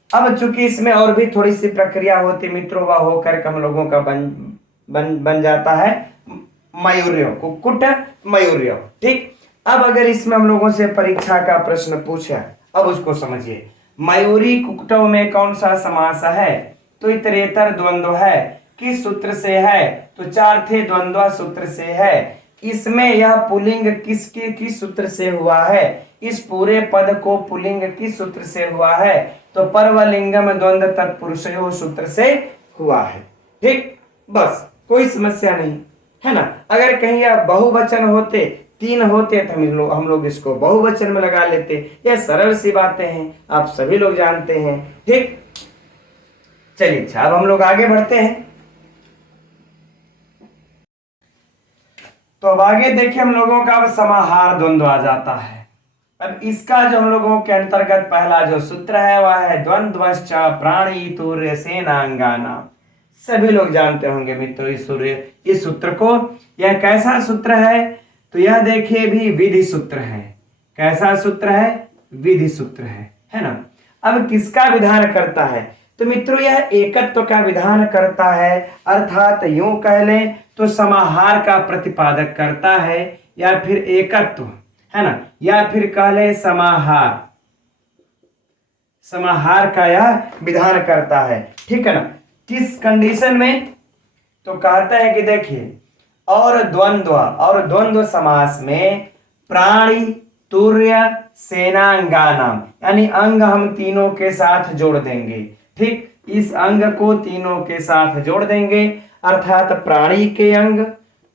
अब चूंकि इसमें और भी थोड़ी सी प्रक्रिया होती मित्रों, वह होकर हम लोगों का बन जाता है मयूर्य, कुक्कुट मयूर्य। ठीक, अब अगर इसमें हम लोगों से परीक्षा का प्रश्न पूछा, अब उसको समझिए। मयूरी कुक्कुटों में कौन सा समास है, तो इतरेतर द्वंद्व है, किस सूत्र से है, तो चार्थे द्वंद्व सूत्र से है। इसमें यह पुल्लिंग किस सूत्र से हुआ है, इस पूरे पद को पुल्लिंग किस सूत्र से हुआ है, तो परवलिंगम द्वंद्व तत्पुरुषयोः सूत्र से हुआ है। ठीक, बस कोई समस्या नहीं, है ना। अगर कहीं यह बहुवचन होते, 3 होते, तो हम लोग इसको बहुवचन में लगा लेते। यह सरल सी बातें हैं, आप सभी लोग जानते हैं। ठीक, चलिए अच्छा, अब हम लोग आगे बढ़ते हैं। तो अब आगे देखिए हम लोगों का अब समाहार द्वंद्व आ जाता है। अब इसका जो हम लोगों के अंतर्गत पहला जो सूत्र है वह है द्वंद्वश्च प्राणी तुर्य सेनांगाना। सभी लोग जानते होंगे मित्रों इस सूत्र को। यह कैसा सूत्र है, तो यह देखिए भी विधि सूत्र है। कैसा सूत्र है, विधि सूत्र है ना। अब किसका विधान करता है, तो मित्रों यह एकत्व का विधान करता है, अर्थात यूं कह लें तो समाहार का प्रतिपादक करता है, या फिर एकत्व, है ना, या फिर कह ले समाहार का यह विधान करता है। ठीक है ना। किस कंडीशन में, तो कहता है कि देखिए और द्वंद्व समास में प्राणी तुर्य सेनांगानाम, यानी अंग हम तीनों के साथ जोड़ देंगे। ठीक, इस अंग को तीनों के साथ जोड़ देंगे, अर्थात प्राणी के अंग,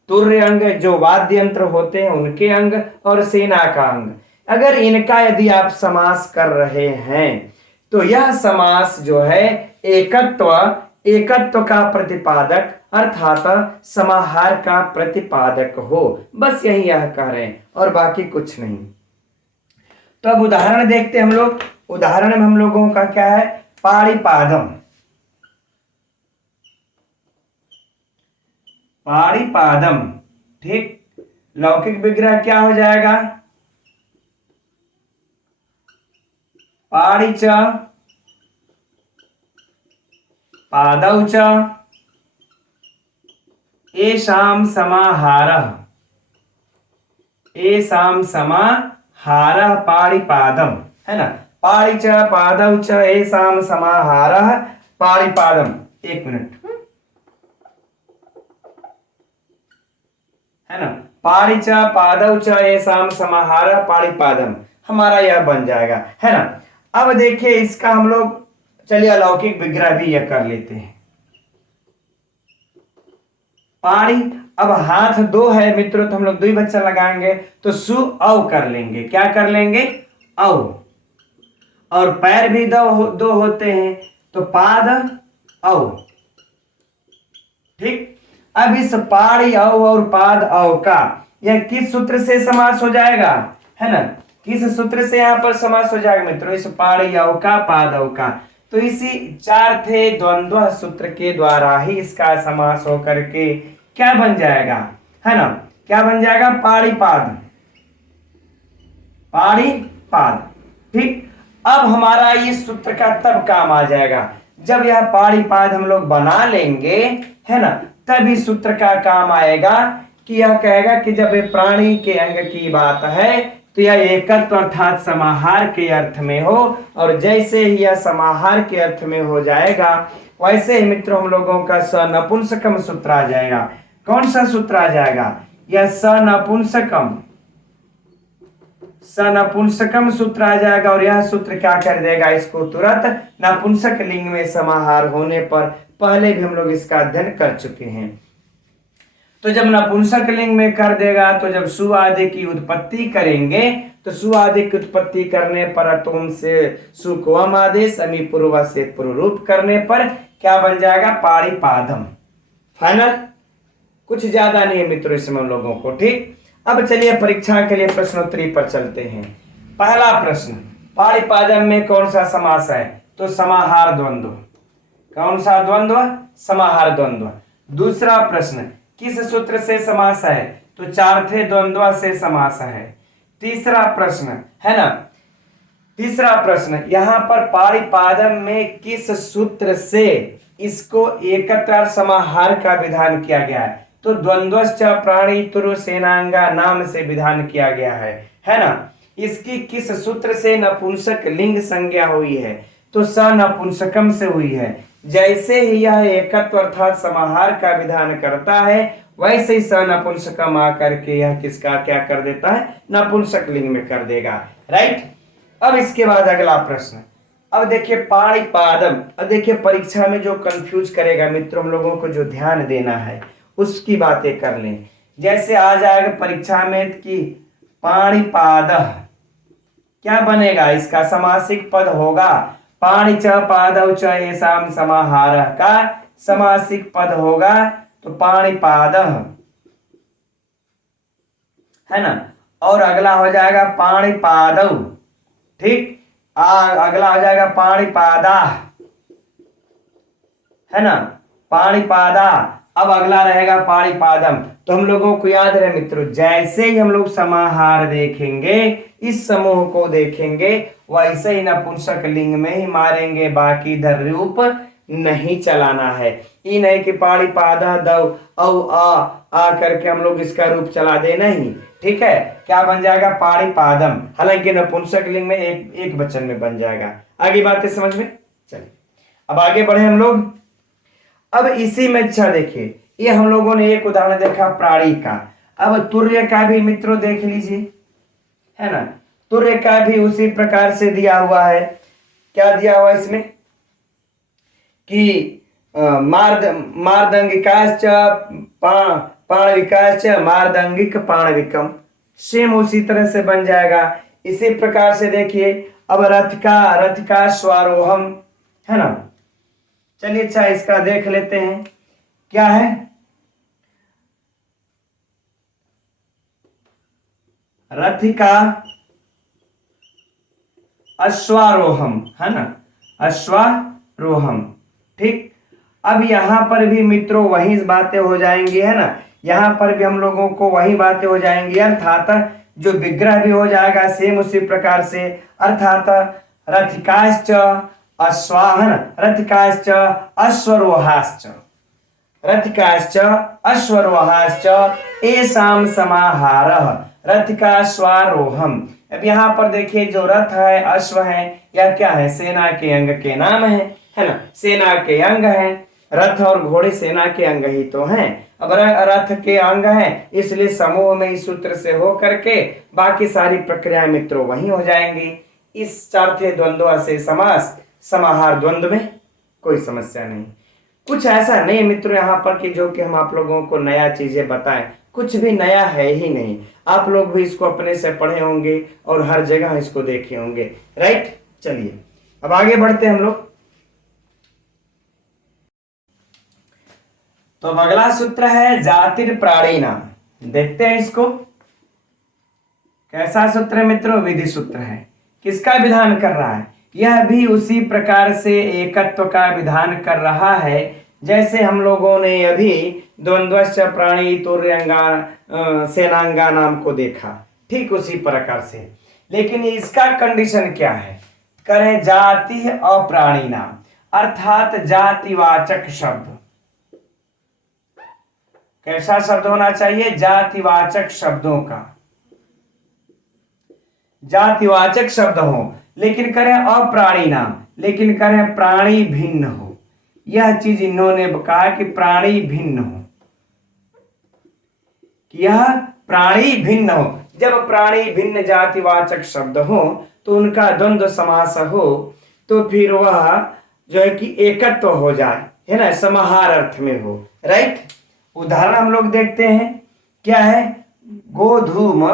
तुर्य अंग जो वाद्य यंत्र होते हैं उनके अंग, और सेना का अंग। अगर इनका यदि आप समास कर रहे हैं तो यह समास जो है एकत्व का प्रतिपादक अर्थात समाहार का प्रतिपादक हो। बस यही यह कह रहे हैं और बाकी कुछ नहीं। तो अब उदाहरण देखते हैं हम लोग। उदाहरण में हम लोगों का क्या है, पाणिपादम। पाणिपादम, ठीक, लौकिक विग्रह क्या हो जाएगा, पाणि च पादौ च एषां समाहारः, पाणिपादम, है ना। पाणि च पादौ च एषां समाहारः पाणिपादम। एक मिनट, है ना, पाणि च पादौ च एषां समाहारः पाणिपादम, हमारा यह बन जाएगा, है ना। अब देखिए इसका हम लोग चलिए अलौकिक विग्रह भी यह कर लेते हैं। पाणी, अब हाथ 2 है मित्रों, तो हम लोग द्विवचन लगाएंगे, तो सु औ कर लेंगे। क्या कर लेंगे, औ। और पैर भी 2 होते हैं, तो पाद औ। ठीक, अब इस पाड़ी औ और पाद औ का यह किस सूत्र से समास हो जाएगा, है ना, किस सूत्र से यहां पर समास हो जाएगा मित्रों, इस पाड़ी औ का पाद औ का, तो इसी चार्थे द्वंद्व सूत्र के द्वारा ही इसका समास होकर के क्या बन जाएगा, है ना, क्या बन जाएगा, पाणिपाद। ठीक, अब हमारा इस सूत्र का तब काम आ जाएगा जब यह पाणिपाद हम लोग बना लेंगे, है ना, तब इस सूत्र का काम आएगा कि यह कहेगा कि जब प्राणी के अंग की बात है तो यह एकत्व अर्थात समाहार के अर्थ में हो, और जैसे ही यह समाहार के अर्थ में हो जाएगा वैसे ही मित्रों हम लोगों का सनपुंसकम सूत्र आ जाएगा। कौन सा सूत्र आ जाएगा, यह सनपुंसकम स नपुंसकम सूत्र आ जाएगा और यह सूत्र क्या कर देगा, इसको तुरंत नपुंसक लिंग में समाहार होने पर, पहले भी हम लोग इसका अध्ययन कर चुके हैं। तो जब नपुंसक लिंग में कर देगा तो जब सु आदि की उत्पत्ति करेंगे तो सु आदि की उत्पत्ति करने पर तुम से सु को अम आदेश अमी पूर्व से पूर्वरूप करने पर क्या बन जाएगा, पाणिपादम। फाइनल, कुछ ज्यादा नहीं है मित्रों इसमें हम लोगों को। ठीक, अब चलिए परीक्षा के लिए प्रश्नोत्तरी पर चलते हैं। पहला प्रश्न, पाणिपादम में कौन सा समास है, तो समाहार द्वंद्व। कौन सा द्वंद्व, समाहार द्वंद्व। दूसरा प्रश्न, किस सूत्र से समास है, तो चार्थे द्वंद्व से समास है। तीसरा प्रश्न है ना, तीसरा प्रश्न, यहां पर पाणिपादम में किस सूत्र से इसको एकत्र समाहार का विधान किया गया है, तो द्वंद्वश्च प्राणी तुरु सेनांगा नाम से विधान किया गया है ना। इसकी किस सूत्र से नपुंसक लिंग संज्ञा हुई है, तो स नपुंसकम से हुई है। जैसे ही यह एकत्व अर्थात समाहार का विधान करता है वैसे ही स नपुंसकम आकर के यह किसका क्या कर देता है, नपुंसक लिंग में कर देगा। राइट, अब इसके बाद अगला प्रश्न, अब देखिए पाणिपादम। अब देखिए परीक्षा में जो कंफ्यूज करेगा मित्रों, हम लोगों को जो ध्यान देना है उसकी बातें कर लें। जैसे आ जाएगा परीक्षा में कि पाणिपादः, क्या बनेगा, इसका समासिक पद होगा पाणि च पादौ च येषां समाहारः का समासिक पद होगा तो पाणिपादः, है ना। और अगला हो जाएगा पाणिपादौ। ठीक, अगला हो जाएगा पाणिपादा, है ना, पाणिपादा। अब अगला रहेगा पाणिपादम। तो हम लोगों को याद रहे मित्रों, जैसे ही हम लोग समाहार देखेंगे, इस समूह को देखेंगे, वैसे ही नपुंसक लिंग में ही मारेंगे, बाकी इधर रूप नहीं चलाना है। ये नहीं कि पाणिपादा दौ औ आ करके हम लोग इसका रूप चला दे, नहीं। ठीक है, क्या बन जाएगा, पाणिपादम। हालांकि नपुंसक लिंग में एक वचन में बन जाएगा। आगे बातें समझ में, चलिए अब आगे बढ़े हम लोग। अब इसी में अच्छा देखिए, ये हम लोगों ने एक उदाहरण देखा प्राणी का। अब तुर्य का भी मित्रों देख लीजिए, है ना। तुर्य का भी उसी प्रकार से दिया हुआ है। क्या दिया हुआ इसमें कि मार्दंगिकाश्च पाणविकाश्च मार्दंगिक पाणविकम, सेम उसी तरह से बन जाएगा। इसी प्रकार से देखिए अब रथ का स्वारोहम, है ना। चलिए अच्छा इसका देख लेते हैं, क्या है, रथ का अश्वारोहम, है ना, अश्वारोहम। ठीक, अब यहां पर भी मित्रों वही बातें हो जाएंगी, है ना। यहां पर भी हम लोगों को वही बातें हो जाएंगी, अर्थात जो विग्रह भी हो जाएगा सेम उसी प्रकार से, अर्थात रथिकाश्च अश्वाहन, रथिकाश्च अश्वरोहाश्च, रथिकाश्च अश्वरोहाश्च एषां समाहारः रथिकाश्वारोहम। अब यहाँ पर देखिए जो रथ है, अश्व है, यह क्या है, सेना के अंग के नाम है ना। सेना के अंग है, रथ और घोड़े सेना के अंग ही तो हैं। अब रथ के अंग हैं, इसलिए समूह में इस सूत्र से हो करके बाकी सारी प्रक्रियाएं मित्रों वही हो जाएंगी। इस चार्थे द्वंद्व से समास, समाहार द्वंद्व में कोई समस्या नहीं। कुछ ऐसा नहीं मित्रों यहाँ पर कि जो कि हम आप लोगों को नया चीजें बताएं, कुछ भी नया है ही नहीं। आप लोग भी इसको अपने से पढ़े होंगे और हर जगह इसको देखे होंगे। राइट, चलिए अब आगे बढ़ते हैं हम लोग। तो अब अगला सूत्र है जातिर प्राणी नाम। देखते हैं इसको, कैसा सूत्र है मित्रों, विधि सूत्र है। किसका विधान कर रहा है, यह भी उसी प्रकार से एकत्व का विधान कर रहा है जैसे हम लोगों ने अभी द्वंद्वश्च प्राणी तुर्यंगा सेनांगा नाम को देखा, ठीक उसी प्रकार से। लेकिन इसका कंडीशन क्या है, करें जाति अप्राणी नाम, अर्थात जातिवाचक शब्द। कैसा शब्द होना चाहिए, जातिवाचक शब्दों का, जातिवाचक शब्द हो, लेकिन करें अप्राणी नाम, लेकिन करें प्राणी भिन्न हो। यह चीज इन्होंने कहा कि प्राणी भिन्न हो, कि यह प्राणी भिन्न हो। जब प्राणी भिन्न जातिवाचक शब्द हो तो उनका द्वंद्व समास हो तो फिर वह जो है कि एकत्व हो जाए, है ना, समाहार अर्थ में हो। राइट। उदाहरण हम लोग देखते हैं, क्या है, गोधूम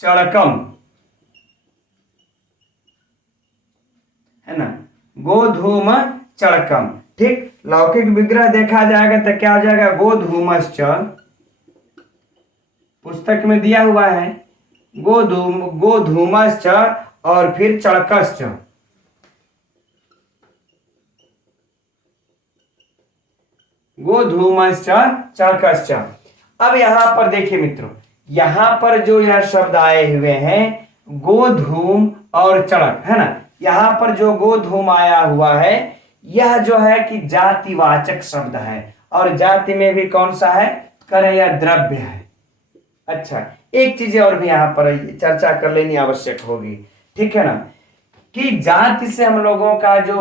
चड़कम, है ना, गोधूम चड़कम। ठीक, लौकिक विग्रह देखा जाएगा तो क्या हो जाएगा, गोधूमश्च, पुस्तक में दिया हुआ है गोधूमश्च और फिर चड़कश्च। गोधूमश्च चड़कश्च। अब यहां पर देखिए मित्रों, यहां पर जो यह शब्द आए हुए हैं गोधूम और चड़क, है ना, यहां पर जो गोधूम आया हुआ है यह जो है कि जातिवाचक शब्द है, और जाति में भी कौन सा है, करें यह द्रव्य है। अच्छा, एक चीज और भी यहां पर चर्चा कर लेनी आवश्यक होगी, ठीक है ना, कि जाति से हम लोगों का जो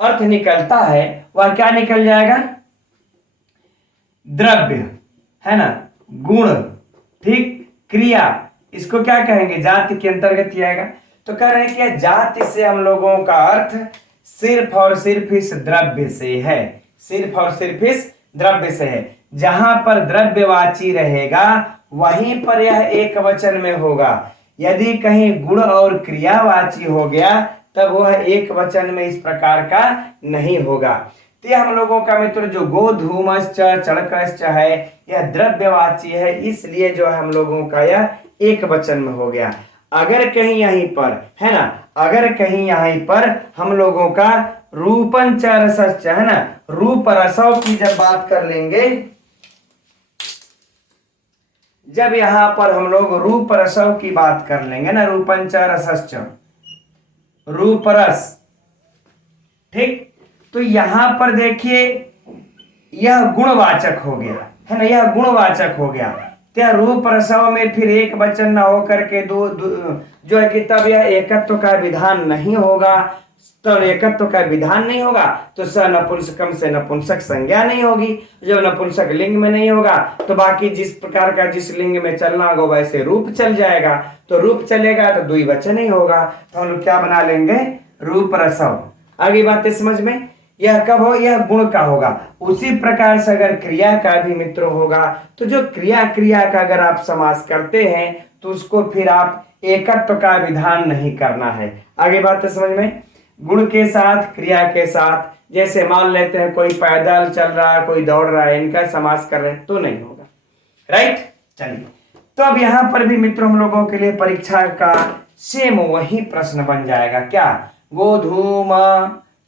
अर्थ निकलता है वह क्या निकल जाएगा, द्रव्य, है ना, गुण, ठीक, क्रिया, इसको क्या कहेंगे, जाति के अंतर्गत ही आएगा। तो कह रहे हैं कि जाति से हम लोगों का अर्थ सिर्फ और सिर्फ इस द्रव्य से है, सिर्फ और सिर्फ इस द्रव्य से है। जहां पर द्रव्यवाची रहेगा वहीं पर यह एक वचन में होगा। यदि कहीं गुण और क्रियावाची हो गया तब वह एक वचन में इस प्रकार का नहीं होगा। तो यह हम लोगों का मित्र जो गोधूमश्च चड़कश्च है यह द्रव्यवाची है, इसलिए जो है हम लोगों का यह एक वचन में हो गया। अगर कहीं यहीं पर, है ना, अगर कहीं यहीं पर हम लोगों का रूपंच रसश्च, है ना, रूप रसों की जब बात कर लेंगे, जब यहां पर हम लोग रूप रसों की बात कर लेंगे ना, रूपंच रसश्च, रूप रस, ठीक, तो यहां पर देखिए यह गुणवाचक हो गया, है ना, यह गुणवाचक हो गया। तो रूप रसों में फिर एक वचन न होकर के दो जो है कि तब यह एकत्व का विधान नहीं होगा। तो एकत्व का विधान नहीं होगा तो स नपुंसकम से नपुंसक संज्ञा नहीं होगी। जब नपुंसक लिंग में नहीं होगा तो बाकी जिस प्रकार का जिस लिंग में चलना होगा वैसे रूप चल जाएगा। तो रूप चलेगा तो द्विवचन ही होगा, तो हम लोग क्या बना लेंगे, रूप रसव। आगे बातें समझ में, यह कब हो, यह गुण का होगा। उसी प्रकार से अगर क्रिया का भी मित्र होगा तो जो क्रिया का अगर आप समास करते हैं तो उसको फिर आप एकत्व का विधान नहीं करना है। आगे बातें समझ में, गुण के साथ क्रिया के साथ, जैसे मान लेते हैं कोई पैदल चल रहा है कोई दौड़ रहा है, इनका समास कर रहे हैं तो नहीं होगा। राइट, चलिए, तो अब यहां पर भी मित्रों हम लोगों के लिए परीक्षा का सेम वही प्रश्न बन जाएगा, क्या, गोधूम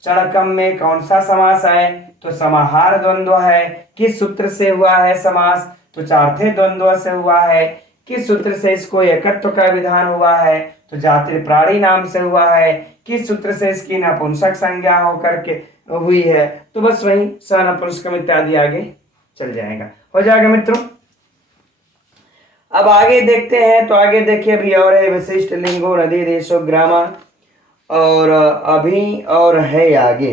चड़कम में कौन सा समास है, तो समाहार द्वंद्व है। किस सूत्र से हुआ है समास, तो चार्थे द्वंद्व से हुआ है। किस सूत्र से इसको एकत्व का विधान हुआ है, तो जाति प्राणी नाम से हुआ है। किस सूत्र से इसकी नपुंसक संज्ञा होकर के हुई है, तो बस वही स नपुंसकम इत्यादि आगे चल जाएगा, हो जाएगा मित्रों। अब आगे देखते हैं, तो आगे देखिए अभी और है विशिष्ट लिंगो नदी देशो ग्रामा, और अभी और है आगे,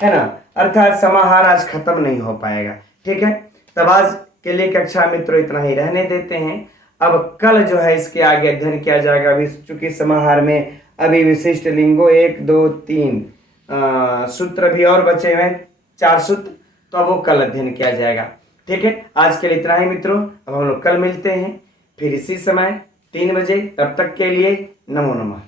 है ना, अर्थात समाहार आज खत्म नहीं हो पाएगा। ठीक है, तब आज के लिए कक्षा मित्रों इतना ही रहने देते हैं। अब कल जो है इसके आगे अध्ययन किया जाएगा। अभी चूंकि समाहार में अभी विशिष्ट लिंगो 1 2 3 सूत्र भी और बचे हुए 4 सूत्र, तो अब वो कल अध्ययन किया जाएगा। ठीक है, आज के लिए इतना ही मित्रों। अब हम लोग कल मिलते हैं फिर इसी समय 3 बजे। तब तक के लिए नमो नमः।